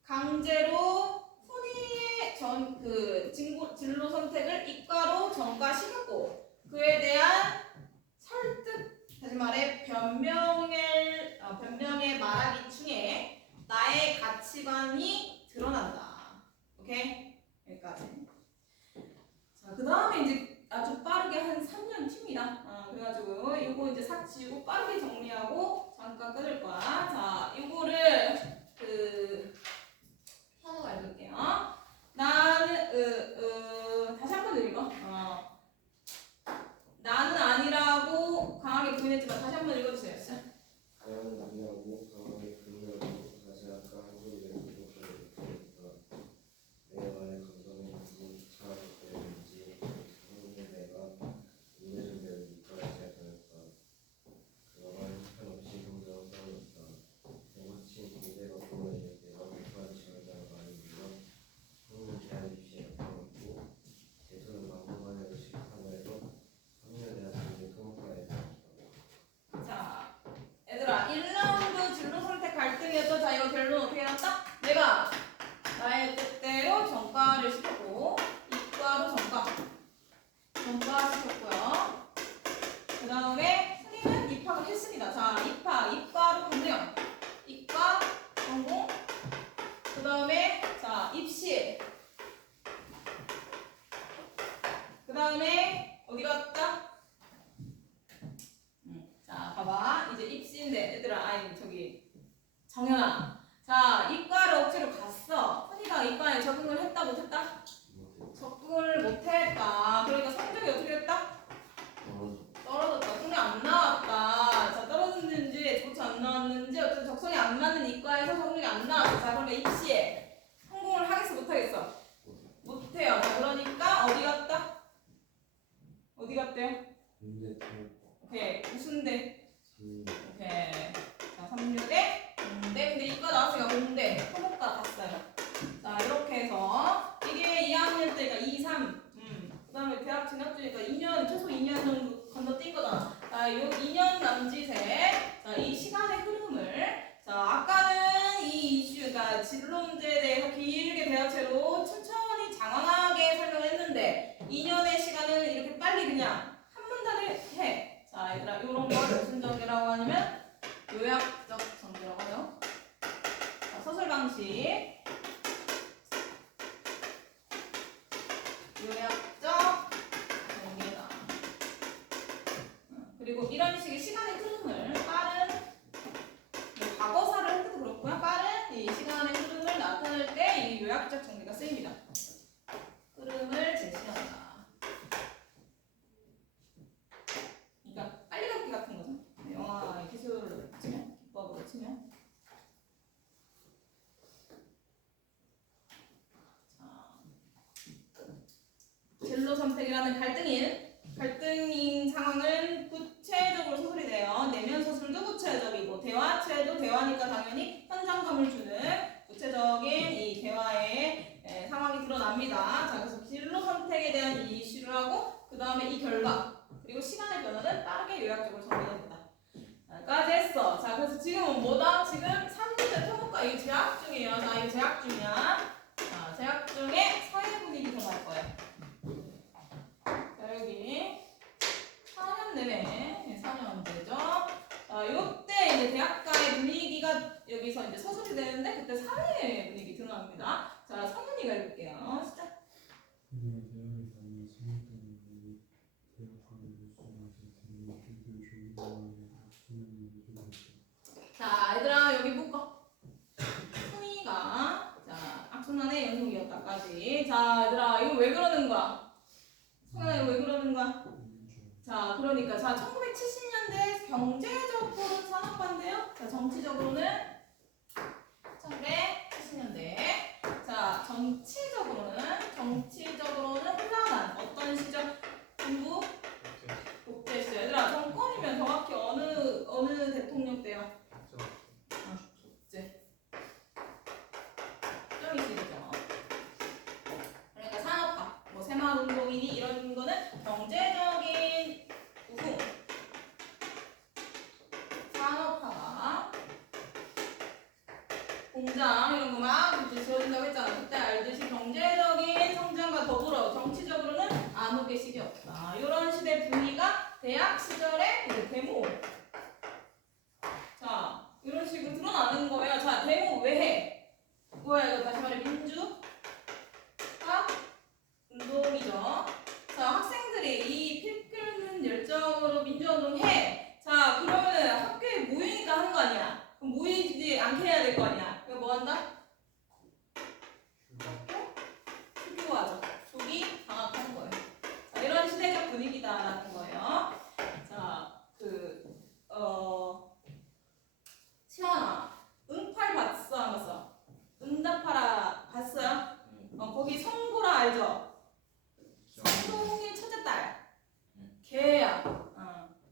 강제로 훈이의 진로 선택을 이과로 전가시켰고 그에 대한 설득, 다시 말해 변명의 말하기 중에 나의 가치관이 드러난다. 오케이? 여기까지. 자, 그 다음에 이제 아주 빠르게 한 3년 튑니다. 그래가지고 이거 이제 싹 지우고 빠르게 정리하고 잠깐 끊을 거야. 자, 이거를 현우가 읽을게요. 나는 다시 한 번 읽어. 나는 아니라고 강하게 부인했지만 다시 한 번 읽어주세요. 나는 아니라고 강하게 부인하고 다시 아까 한 소리를 부족하게 했다. 적응을 했다 못했다? 못해. 적응을 못했다. 그러니까 성적이 어떻게 됐다? 떨어져. 떨어졌다. 성적 안 나왔다. 자, 떨어졌는지 좋지 안 나왔는지 어쨌든 적성이 안 맞는 이과에서 성적이 안 나왔어. 자, 그러니까 입시에 성공을 하겠어 못하겠어? 못해요. 자, 그러니까 어디 갔다? 어디 갔대요? 근데 더 오케이. 무슨 대? 산 오케이. 자, 3류대 공대. 근데 이과 나왔으니까 공대. 토목과 갔어요. 자, 이렇게 해서 이게 2학년 때가 2, 3. 그 다음에 대학 진학 중이니까 2년, 최소 2년 정도 건너뛴 거잖아. 자, 요 2년 남짓에 자, 이 시간의 흐름을 자, 아까는 이 이슈, 그러니까 진로 문제에 대해서 길게 대화체로 천천히 장황하게 설명을 했는데 2년의 시간을 이렇게 빨리 그냥 한 문단에 해. 자, 얘들아, 요런 걸 무슨 전개라고 하냐면 요약적 전개라고 하죠. 자, 서술 방식. 요약적 전개다. 그리고 이런 식의 시간의 흐름을 빠른 뭐 과거사를 할 때도 그렇고요. 빠른 이 시간의 흐름을 나타낼 때 이 요약적 전개가 쓰입니다. 흐름을 제시한다. 그러니까 빨리 걷기 같은 거죠. 영화 기술로 치면 기법으로 치면. 진로 선택이라는 갈등인 상황은 구체적으로 서술이 돼요. 내면 서술도 구체적이고 대화체도 대화니까 당연히 현장감을 주는 구체적인 이 대화의 상황이 드러납니다. 자, 그래서 진로 선택에 대한 이 이슈를 하고 그 다음에 이 결과 그리고 시간의 변화는 빠르게 요약적으로 정리해야 된다. 까지 했어. 자, 그래서 지금은 뭐다? 지금 3주제 토목과 이거 재학 중이에요. 자, 이거 재학 중이야. 자, 재학 중에 사회 분위기 정할 거예요. 자, 여기 4년 내내 4년 언제죠? 자, 요때 이제 대학가의 분위기가 여기서 이제 서술이 되는데 그때 사회 분위기 드러납니다. 자, 성은이가 읽을게요. 시작. 자, 얘들아 여기 묶어. 순이가 자 악순환의 연속이었다까지. 자, 얘들아 이거 왜 그러는 거야? 성현아 이거 왜 그러는 거야? 자, 그러니까 자 1970년대 경제적으로는 산업화인데요. 자, 정치적으로는 1970년대. 자, 정치적으로는 혼란한 어떤 시절? 정부 독재 시절. 얘들아 정권이면 정확히 어느 대통령 때요? 독재. 좀 있으시죠? 그러니까 산업화, 뭐 새마을운동이니 이런 거는 경제적인 우승. 산업화가 공장 이런 거 막 이제 지어진다고 했잖아. 그때 알듯이 경제적인 성장과 더불어 정치적으로는 암흑의 시기였다. 이런 시대 분위기가 대학 시절에 이제 데모. 자, 이런 식으로 드러나는 거예요. 자, 데모 왜 해? 뭐야 이거 다시 말해 민주화 운동이죠. 자, 학생들이 이 피 끓는 열정으로 민주운동 해. 자, 그러면은 학교에 모이니까 하는 거 아니야? 그럼 모이지 않게 해야 될 거 아니야? 그럼 뭐 한다? 수교하죠. 속이 장악하는 거예요. 자, 이런 시대적 분위기다라는 거예요. 자, 시원아, 응팔 봤어? 안 봤어? 응답하라 봤어요? 거기 성보라 알죠? 성동일 첫째딸 걔야.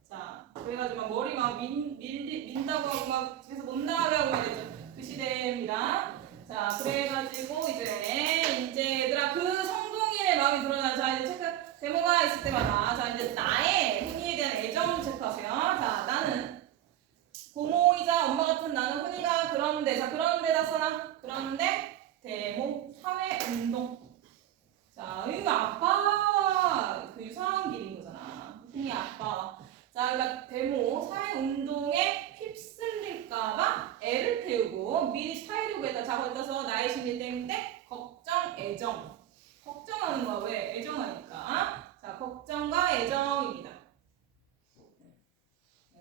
자, 그래가지고 막 머리 막 민다고 하고 막 집에서 못 나가게 하고 막 이랬죠. 그 시대입니다. 자, 그래가지고 이제 얘들아 그 성동일의 마음이 드러나. 자, 이제 체크 데모가 있을 때마다 자 이제 나의 훈이에 대한 애정 체크하세요. 자, 나는 고모이자 엄마 같은 나는 훈이가 그런데 자 그런데다 써놔. 그런데 데모 사회운동. 자, 이거 아빠와 그 유사한 길인 거잖아. 훈이 아빠. 자, 그러니까 데모 사회운동에 휩쓸릴까봐 애를 태우고 미리 사회력에다 작업에다 써 나의 심리 땡땡 걱정 애정. 걱정하는 거야. 왜? 애정하니까. 자, 걱정과 애정입니다.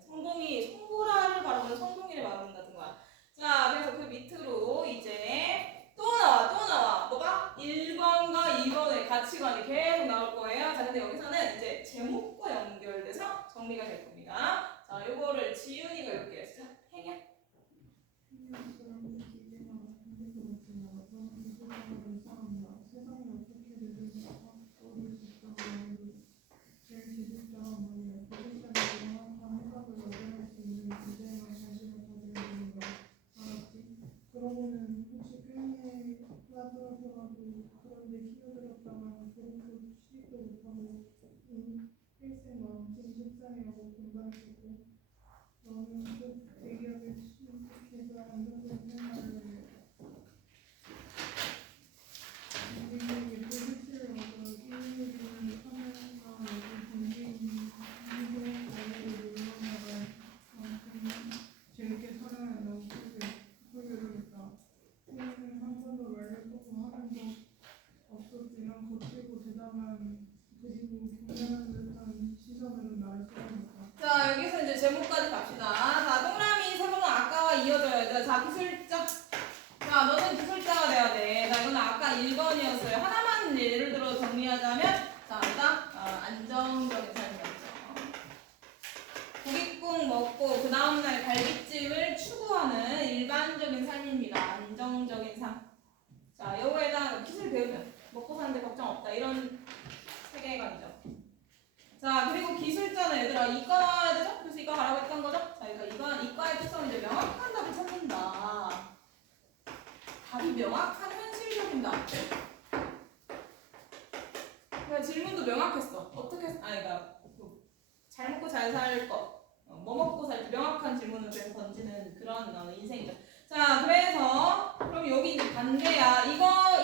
성보라를 바라보는 성동일의 마음 같은 거야. 자, 그래서 그 밑으로 이제 또 나와. 뭐가? 1번과 2번의 가치관이 계속 나올 거예요. 자, 근데 여기서는 이제 제목과 연결돼서 정리가 될 겁니다. 자, 요거를 지윤이가 이렇게 했어. 행여. 그러고는 혹시 필름에 하더라도 그런데 끼어들었다가 졸업도 취직도 못하고 필생 마음쯤 속상해하고 공부했었고 너는 꼭 대기업에 취직해서 안정된 생활을 우리에게 프로젝트를 얻어 일일이 하면서 여기 동기인 운동 과외를 늘어나갈 만큼 재밌게 살아야 한다고 소개를 한 번도 말을 끄고 하는 거 없었지만 거칠고 대담한 그리고 경멸하는 듯한 시선으로 나를 쏘아봤다. 자, 여기서 이제 제목까지 갑시다. 자, 동그라미 세모는 아까와 이어져야 돼. 자, 기술자. 자, 너는 기술자가 돼야 돼. 자, 이건 아까 1번이었어요. 하나만 예를 들어 정리하자면, 자, 일단 안정적인 삶이었죠. 고깃국 먹고 그 다음날 갈비찜을 추구하는 일반적인 삶입니다. 안정적인 삶. 자, 요거에다 기술 배우면 먹고 사는데 걱정 없다. 이런 세계관이죠. 자, 그리고 기술자는 얘들아 이과 나와야 되죠? 그래서 이과 가라고 했던 거죠? 자, 그러니까 이과의 특성은 이제 명확한 답을 찾는다. 답이 명확한 현실적인 답. 그러니까 질문도 명확했어. 어떻게 그러니까 잘 먹고 잘 살 것. 뭐 먹고 살지 명확한 질문을 계속 던지는 그런 인생이죠. 자, 그래서 그럼 여기 이제 반대야.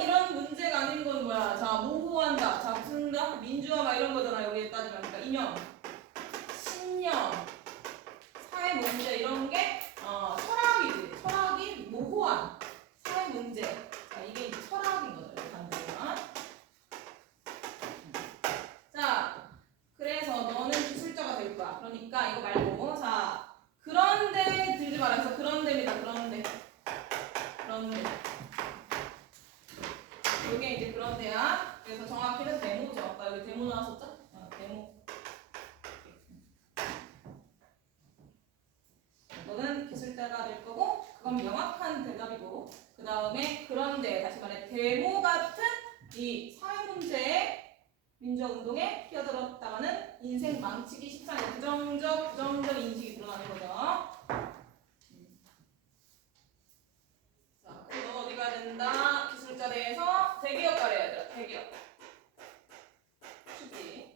이런 문제가 아닌 건 뭐야? 자, 모호한다. 자, 무슨 다 민주화 막 이런 거잖아. 여기에 따지면 그러니까 이념, 신념, 사회 문제 이런 게 철학이지. 철학이 모호한 사회 문제. 자, 이게 이제 철학인 거죠. 반대가. 자, 그래서 너는 기술자가 될 거야. 그러니까 이거 말고 자, 그런데 들지 말아서 그런데입니다. 그런데. 이게 이제 그런데야. 그래서 정확히는 데모죠. 아까 여기 데모 나왔었죠? 데모. 너는 기술자가 될 거고 그건 명확한 대답이고 그 다음에 그런데 다시 말해 데모 같은 이 사회 문제에 민주화운동에 끼어들었다가는 인생 망치기 십상의 부정적 인식이 드러나는 거죠. 자, 그럼 너 어디 가야 된다? 기술자 대에서 대기업 가려야 돼. 대기업. 취직.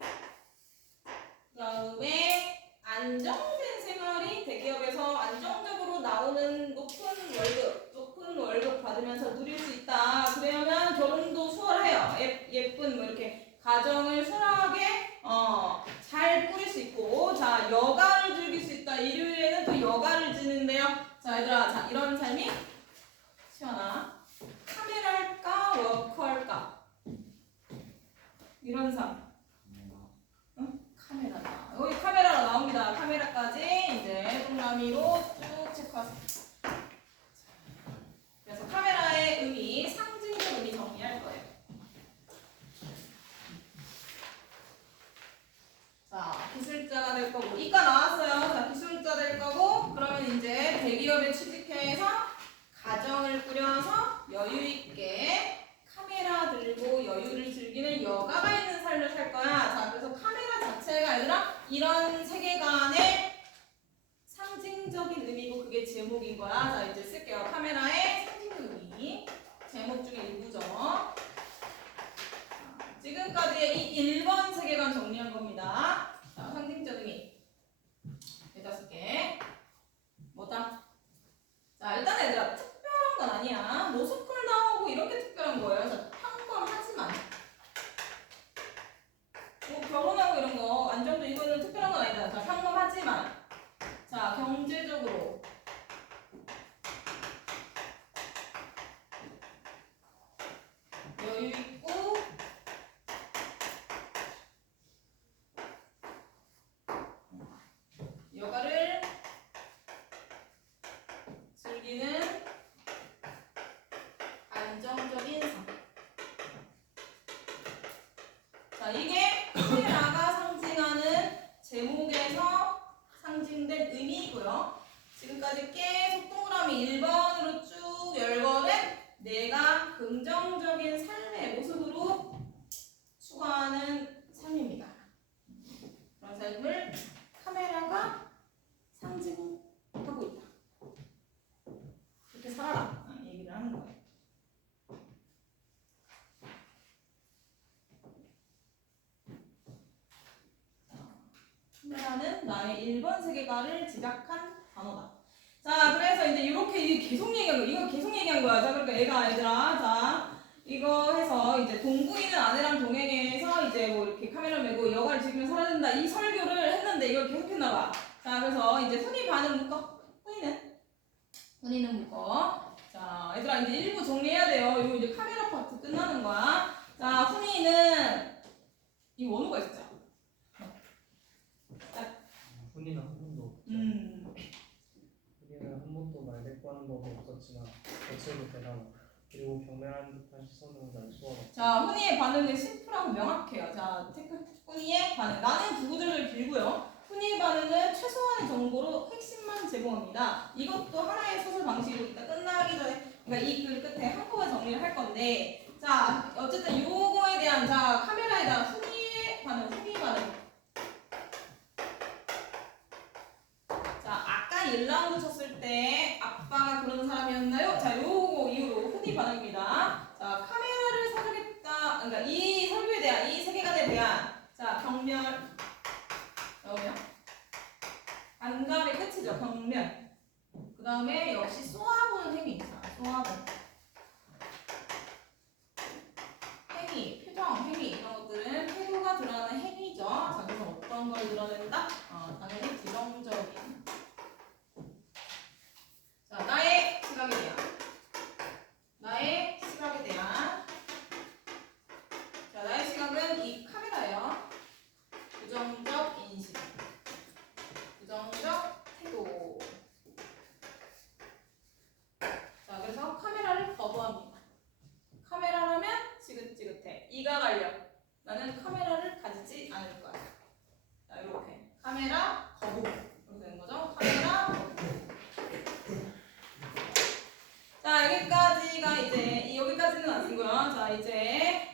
그 다음에 안정된 생활이 대기업에서 안정적으로 나오는 높은 월급 받으면서 누릴 수 있다. 그러면 결혼도 수월해요. 예쁜 뭐 이렇게 가정을 수월하게 잘 꾸릴 수 있고, 자 여가를 즐길 수 있다. 일요일에는 또 여가를 지는데요. 자 얘들아, 자 이런 삶이 시원아 카메라일까 워커일까? 이런 삶. 카메라다. 여기 카메라가 나옵니다. 카메라까지 이제 동그라미로 쭉 체크하세요. 그래서 카메라의 의미, 상징적 의미 정리할 거예요. 자, 기술자가 될 거고, 이과 나왔어요. 자, 기술자 될 거고, 그러면 이제 대기업에 취직해서 가정을 꾸려서 여유 있게 카메라 들고 여유를 즐기는 여가가 있는 삶을 살 거야. 자, 그래서 카메라 자체가 아니라 이런 세계관의 상징적인 의미고 그게 제목인 거야. 자, 이제 쓸게요. 카메라의 상징적 의미. 제목 중에 일부죠. 자, 지금까지의 이 1번 세계관 정리한 겁니다. 자, 상징적 의미. 5개. 뭐다? 자, 일단 얘들아, 특별한 건 아니야. 노스쿨 나오고 이렇게 특별한 거예요. 자, 평범하지만. 뭐 결혼하고 이런 거 안정도 이거는 특별한 건 아니다. 자, 평범하지만. 자, 경제적으로. 여유 있고 자, 이게 카메라가 상징하는 제목에서 상징된 의미이고요. 지금까지 계속 동그라미 1번으로 쭉 열거는 내가 긍정적인 삶의 모습으로 추구하는 삶입니다. 그런 삶을 카메라가 상징하고 있다. 이렇게 살아라. 얘기를 하는 거예요. 카메라는 나의 1번 세계관을 지각한 단어다. 자, 그래서 이제 이렇게 계속 얘기한 거야. 이거 계속 얘기한 거야. 자, 그러니까 얘들아, 자, 이거 해서 이제 동구이는 아내랑 동행해서 이제 뭐 이렇게 카메라 메고 여가를 즐기며 살아야 된다. 이 설교를 했는데 이걸 계속 했나 봐. 자, 그래서 이제 훈이 반응 묶어. 훈이는 묶어. 자, 얘들아, 이제 일부 정리해야 돼요. 이거 이제 카메라 파트 끝나는 거야. 자, 훈이는 이 원우가 있었죠. 훈이는 한 번도 없죠. 훈이는 한 번도 말 대꾸하는 법이 없었지만 거칠고 대단하고 그리고 경멸하는 듯한 시선으로 날 쏘아봤다. 자, 훈이의 반응은 심플하고 명확해요. 자, 체크. 훈이의 반응. 나는 구구절을 길고요. 훈이의 반응은 최소한의 정보로 핵심만 제공합니다. 이것도 하나의 소설 방식으로 이따 끝나기 전에, 그러니까 이 글 끝에 한꺼번에 정리를 할 건데, 자, 어쨌든 요거에 대한, 자, 카메라에 대한 훈이의 반응, 훈이 반응. 자, 아까 1라운드 쳤을 때 아빠가 그런 사람이었나요? 자, 요거 이후로 훈이 반응입니다. 자, 카메라를 사주겠다. 그러니까 이 설교에 대한, 이 세계관에 대한, 자, 경멸. 나오네요. 반감의 끝이죠. 경멸. 그 다음에 역시 쏘아보는 행위. 자, 쏘아보는 행위, 표정, 행위 이런 것들은 태도가 드러나는 행위죠. 자, 그래서 어떤 걸 드러낸다? 당연히 부정적인. 자, 나의 시각에 대한. 나의 시각에 대한. 자, 나의 시각은 이 카메라예요. 부정적 인식. 부정적 태도. 자, 그래서 카메라를 거부합니다. 카메라라면 지긋지긋해. 이가 갈려. 나는 카메라를 가지지 않을 거야. 자, 이렇게 카메라 거부. 이렇게 되는 거죠. 카메라 거부. 자, 여기까지가 이제 여기까지는 아니고요. 자, 이제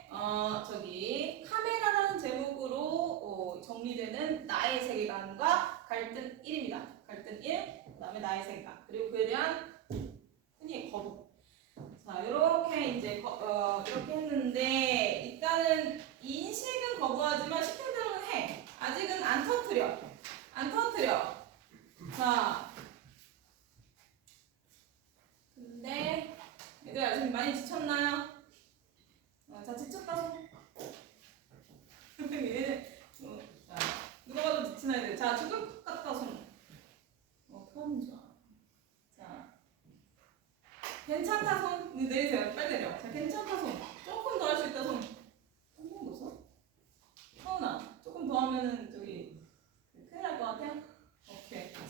저기 카메라라는 제목으로 정리되는 나의 세계관과 갈등 1입니다. 갈등 1, 그다음에 나의 세계관, 그리고 그에 대한 흔히 거부. 자, 이렇게 이제 이렇게 했는데 일단은 인식은 거부하지만 시킨 대로는 해. 아직은 안 터뜨려. 안 터뜨려. 자, 근데 얘들아 지금 많이 지쳤나요? 자, 지쳤다 손. 자, 누가 봐도 지친 아이들. 자, 죽을 것 같다 손. 어떡하면 좋아. 자, 괜찮다 손. 내리세요. 빨리 내려. 자, 괜찮다 손. 조금 더 할 수 있다 손. 한 번도 써? 서운아, 조금 더 하면은 저기 큰일 날 것 같아? 오케이. 자,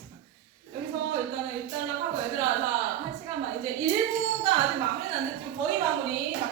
여기서 일단은 일단락 하고 얘들아, 자, 1시간 반. 이제 1부가 아직 마무리는 안 됐지만 거의 마무리. 자,